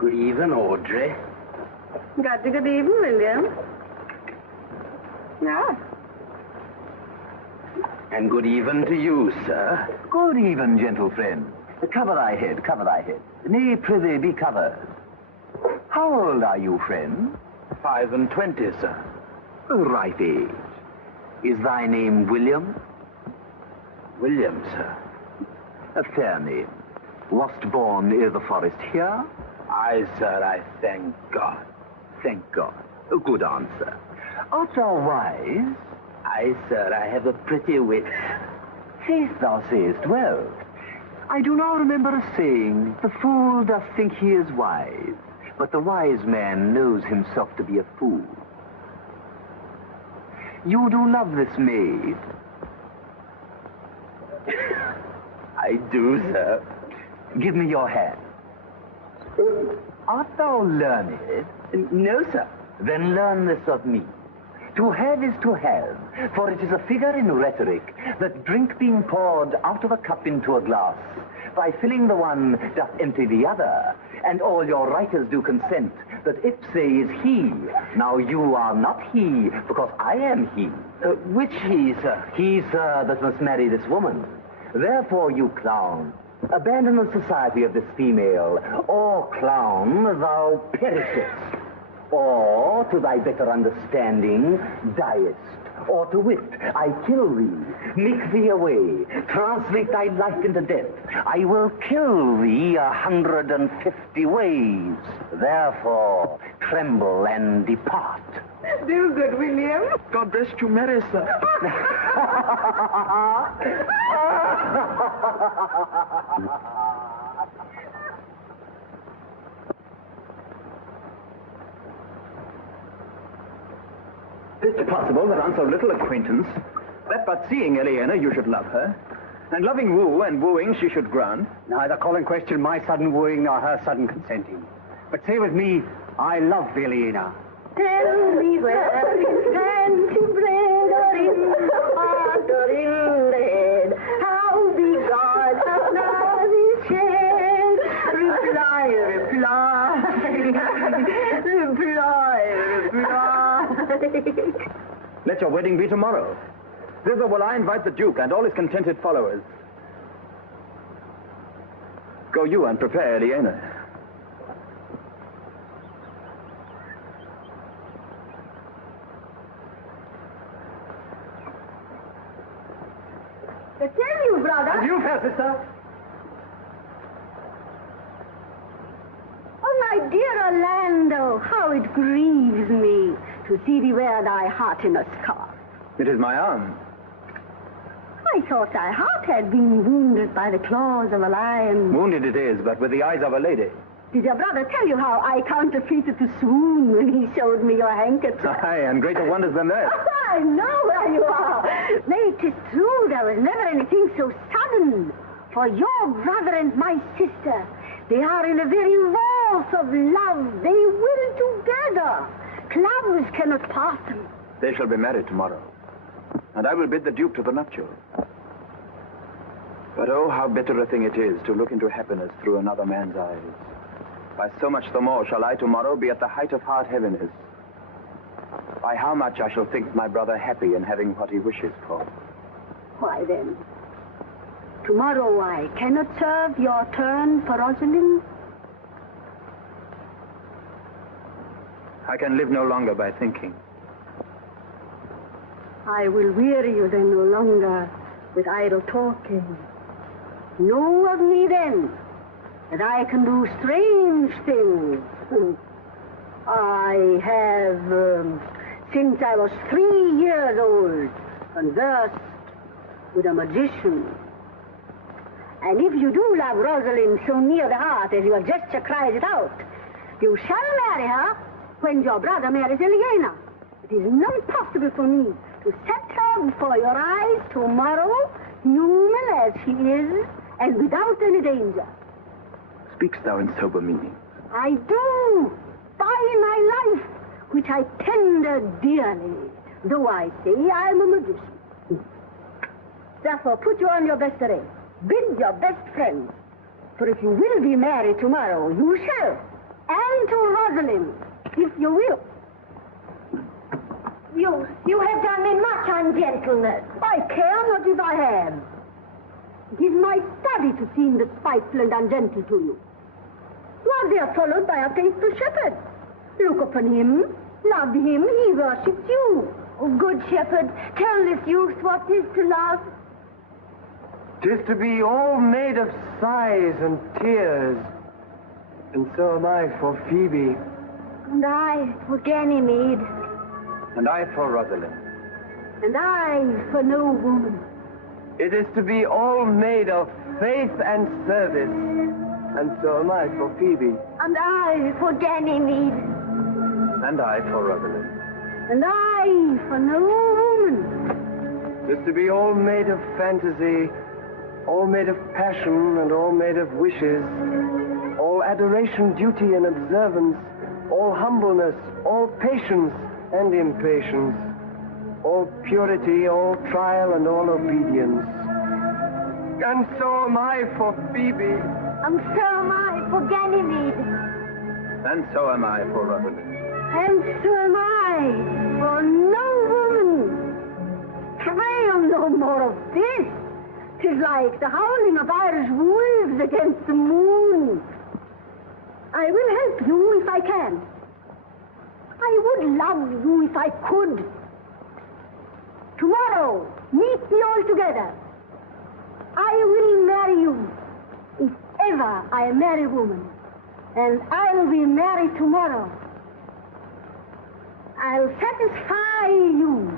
Good even, Audrey. Got to good even, William. Yeah. And good even to you, sir. Good even, gentle friend. Cover thy head, cover thy head. Nay, prithee, be covered. How old are you, friend? 25, sir. Right age. Is thy name William? William, sir. A fair name. Wast born i' the forest here? Aye, sir, I thank God. Thank God. A good answer. Art thou wise? Aye, sir, I have a pretty wit. Faith, thou sayest well. I do now remember a saying, the fool doth think he is wise, but the wise man knows himself to be a fool. You do love this maid? I do, sir. Give me your hand. Art thou learned? No, sir. Then learn this of me. To have is to have, for it is a figure in rhetoric that drink being poured out of a cup into a glass, by filling the one doth empty the other, and all your writers do consent that ipse is he. Now you are not he, because I am he. Which he, sir? He, sir, that must marry this woman. Therefore, you clown, abandon the society of this female, or, clown, thou perishest. Or, to thy better understanding, diest. or to wit, I kill thee, make thee away, translate thy life into death. I will kill thee 150 ways. Therefore, tremble and depart. Do good, William. God rest you merry, sir. Is it possible that on so little acquaintance, that but seeing Eleanor you should love her, and loving woo and wooing she should grant? Neither call in question my sudden wooing nor her sudden consenting. But say with me, I love Eleanor. Tell me where is fancy bred, or in the heart, or in the head, how big God hath now his shed. Reply, reply. Let your wedding be tomorrow. Thither will I invite the Duke and all his contented followers. Go you and prepare Eleanor. I tell you, brother. And you, fair sister? Oh, my dear Orlando, how it grieves me to see thee wear thy heart in a scarf. It is my arm. I thought thy heart had been wounded by the claws of a lion. Wounded it is, but with the eyes of a lady. Did your brother tell you how I counterfeited to swoon when he showed me your handkerchief? Aye, and greater wonders than that. I know where you are. Nay, 'tis true, there was never anything so sudden. For your brother and my sister, they are in a very vault of love. They will together. Clubs cannot part them. They shall be married tomorrow. And I will bid the Duke to the nuptials. But oh, how bitter a thing it is to look into happiness through another man's eyes. By so much the more shall I tomorrow be at the height of heart heaviness. By how much I shall think my brother happy in having what he wishes for. Why then, tomorrow I cannot serve your turn for Rosalind. I can live no longer by thinking. I will weary you then no longer with idle talking. Know of me then that I can do strange things. I have, since I was 3 years old, conversed with a magician. And if you do love Rosalind so near the heart as your gesture cries it out, you shall marry her when your brother marries Eleanor. It is not possible for me to set her before your eyes tomorrow, human as she is, and without any danger. Speakst thou in sober meaning? I do, by my life, which I tender dearly, though I say I am a magician. Therefore, put you on your best array. Bid your best friends. For if you will be married tomorrow, you shall. And to Rosalind, if you will. You have done me much ungentleness. I care not if I have. It is my study to seem despiteful and ungentle to you. You are there followed by a faithful shepherd. Look upon him, love him, he worships you. Oh, good shepherd, tell this youth what 'tis to love. 'Tis to be all made of sighs and tears. And so am I for Phoebe. And I for Ganymede. And I for Rosalind. And I for no woman. It is to be all made of faith and service. And so am I for Phoebe. And I for Ganymede. And I for Rosalind. And I for no woman. It is to be all made of fantasy, all made of passion, and all made of wishes, all adoration, duty, and observance, all humbleness, all patience and impatience, all purity, all trial, and all obedience. And so am I for Phoebe. And so am I for Ganymede. And so am I for Rosalind. And so am I for no woman. Try no more of this. 'Tis like the howling of Irish wolves against the moon. I will help you if I can. I would love you if I could. Tomorrow, meet me all together. I will marry you, if ever I marry a woman. And I'll be married tomorrow. I'll satisfy you,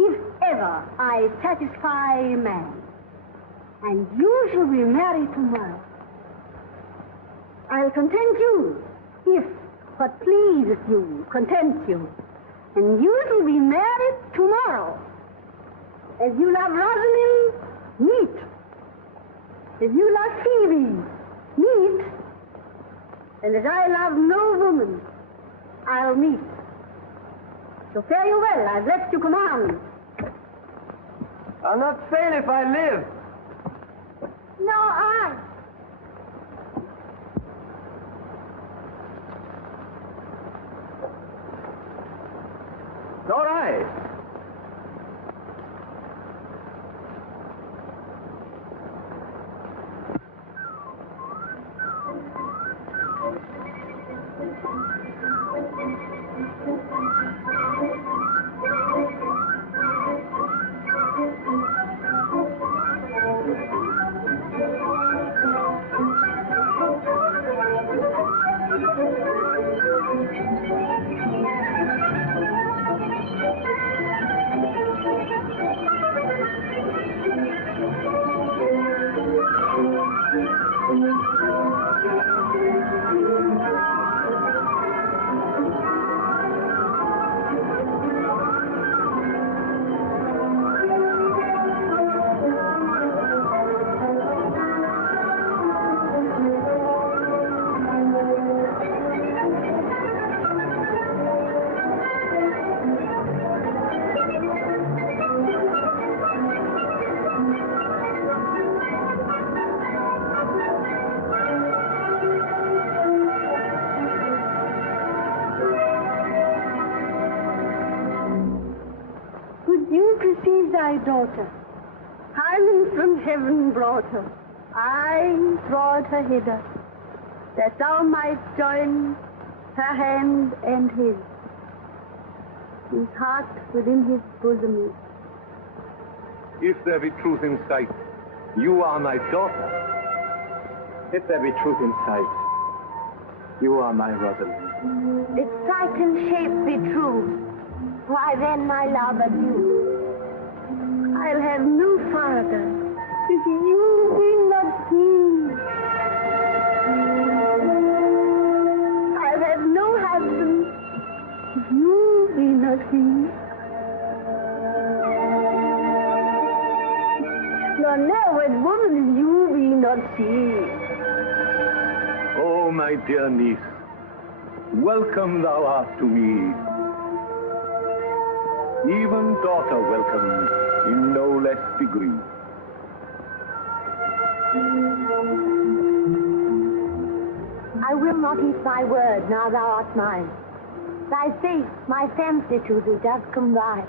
if ever I satisfy a man. And you shall be married tomorrow. I'll content you, if what pleases you contents you. And you shall be married tomorrow. As you love Rosalind, meet. As you love Phoebe, meet. And as I love no woman, I'll meet. So fare you well. I've left you command. I'll not fail if I live. No, I. All right. Thy daughter, Hymen from heaven brought her. I brought her hither, that thou might join her hand and his, whose heart within his bosom is. If there be truth in sight, you are my daughter. If there be truth in sight, you are my Rosalind. If sight and shape be true, why then my love adieu. I'll have no father if you be not me. I'll have no husband if you be not he. Nor no wed woman if you be not she. Oh, my dear niece, welcome thou art to me. Even daughter welcomes in no less degree. I will not eat thy word, now thou art mine. Thy face, my fancy to thee doth combine.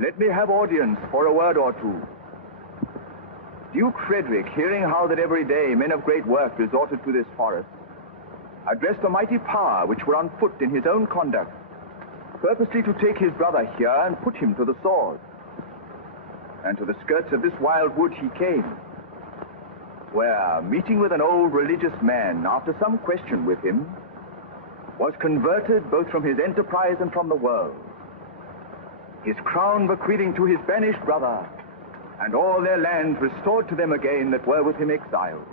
Let me have audience for a word or two. Duke Frederick, hearing how that every day men of great worth resorted to this forest, addressed a mighty power which were on foot in his own conduct, purposely to take his brother here and put him to the sword. And to the skirts of this wild wood he came, where, meeting with an old religious man, after some question with him, was converted both from his enterprise and from the world, his crown bequeathing to his banished brother, and all their lands restored to them again that were with him exiled.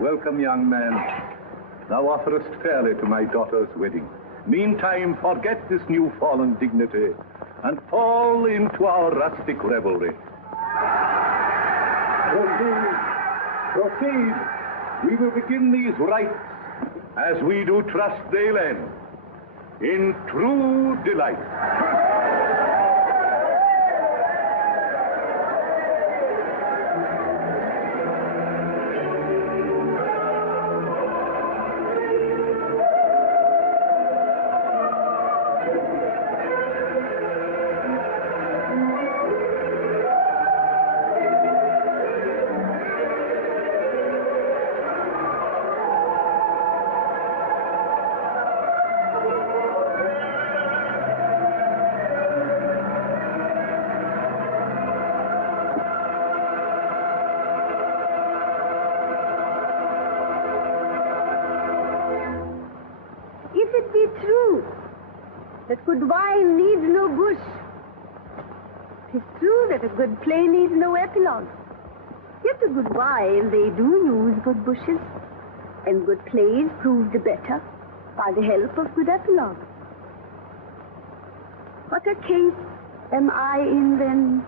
Welcome, young man. Thou offerest fairly to my daughter's wedding. Meantime, forget this new fallen dignity and fall into our rustic revelry. Proceed. We will begin these rites as we do trust they'll end, in true delight. That good wine needs no bush. 'Tis true that a good play needs no epilogue. Yet the good wine, they do use good bushes, and good plays prove the better by the help of good epilogue. What a case am I in then,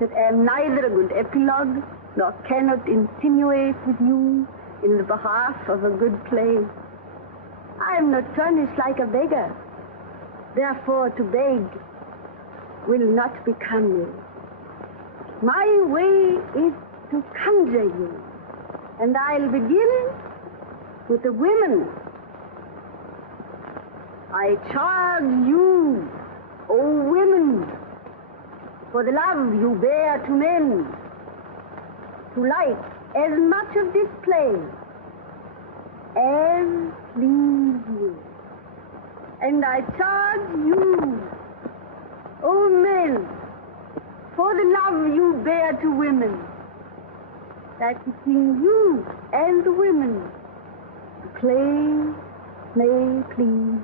that am neither a good epilogue, nor cannot insinuate with you in the behalf of a good play. I am not furnished like a beggar. Therefore, to beg will not become you. My way is to conjure you, and I'll begin with the women. I charge you, O women, for the love you bear to men, to like as much of this play as please you. And I charge you, O men, for the love you bear to women, that between you and the women, the play may please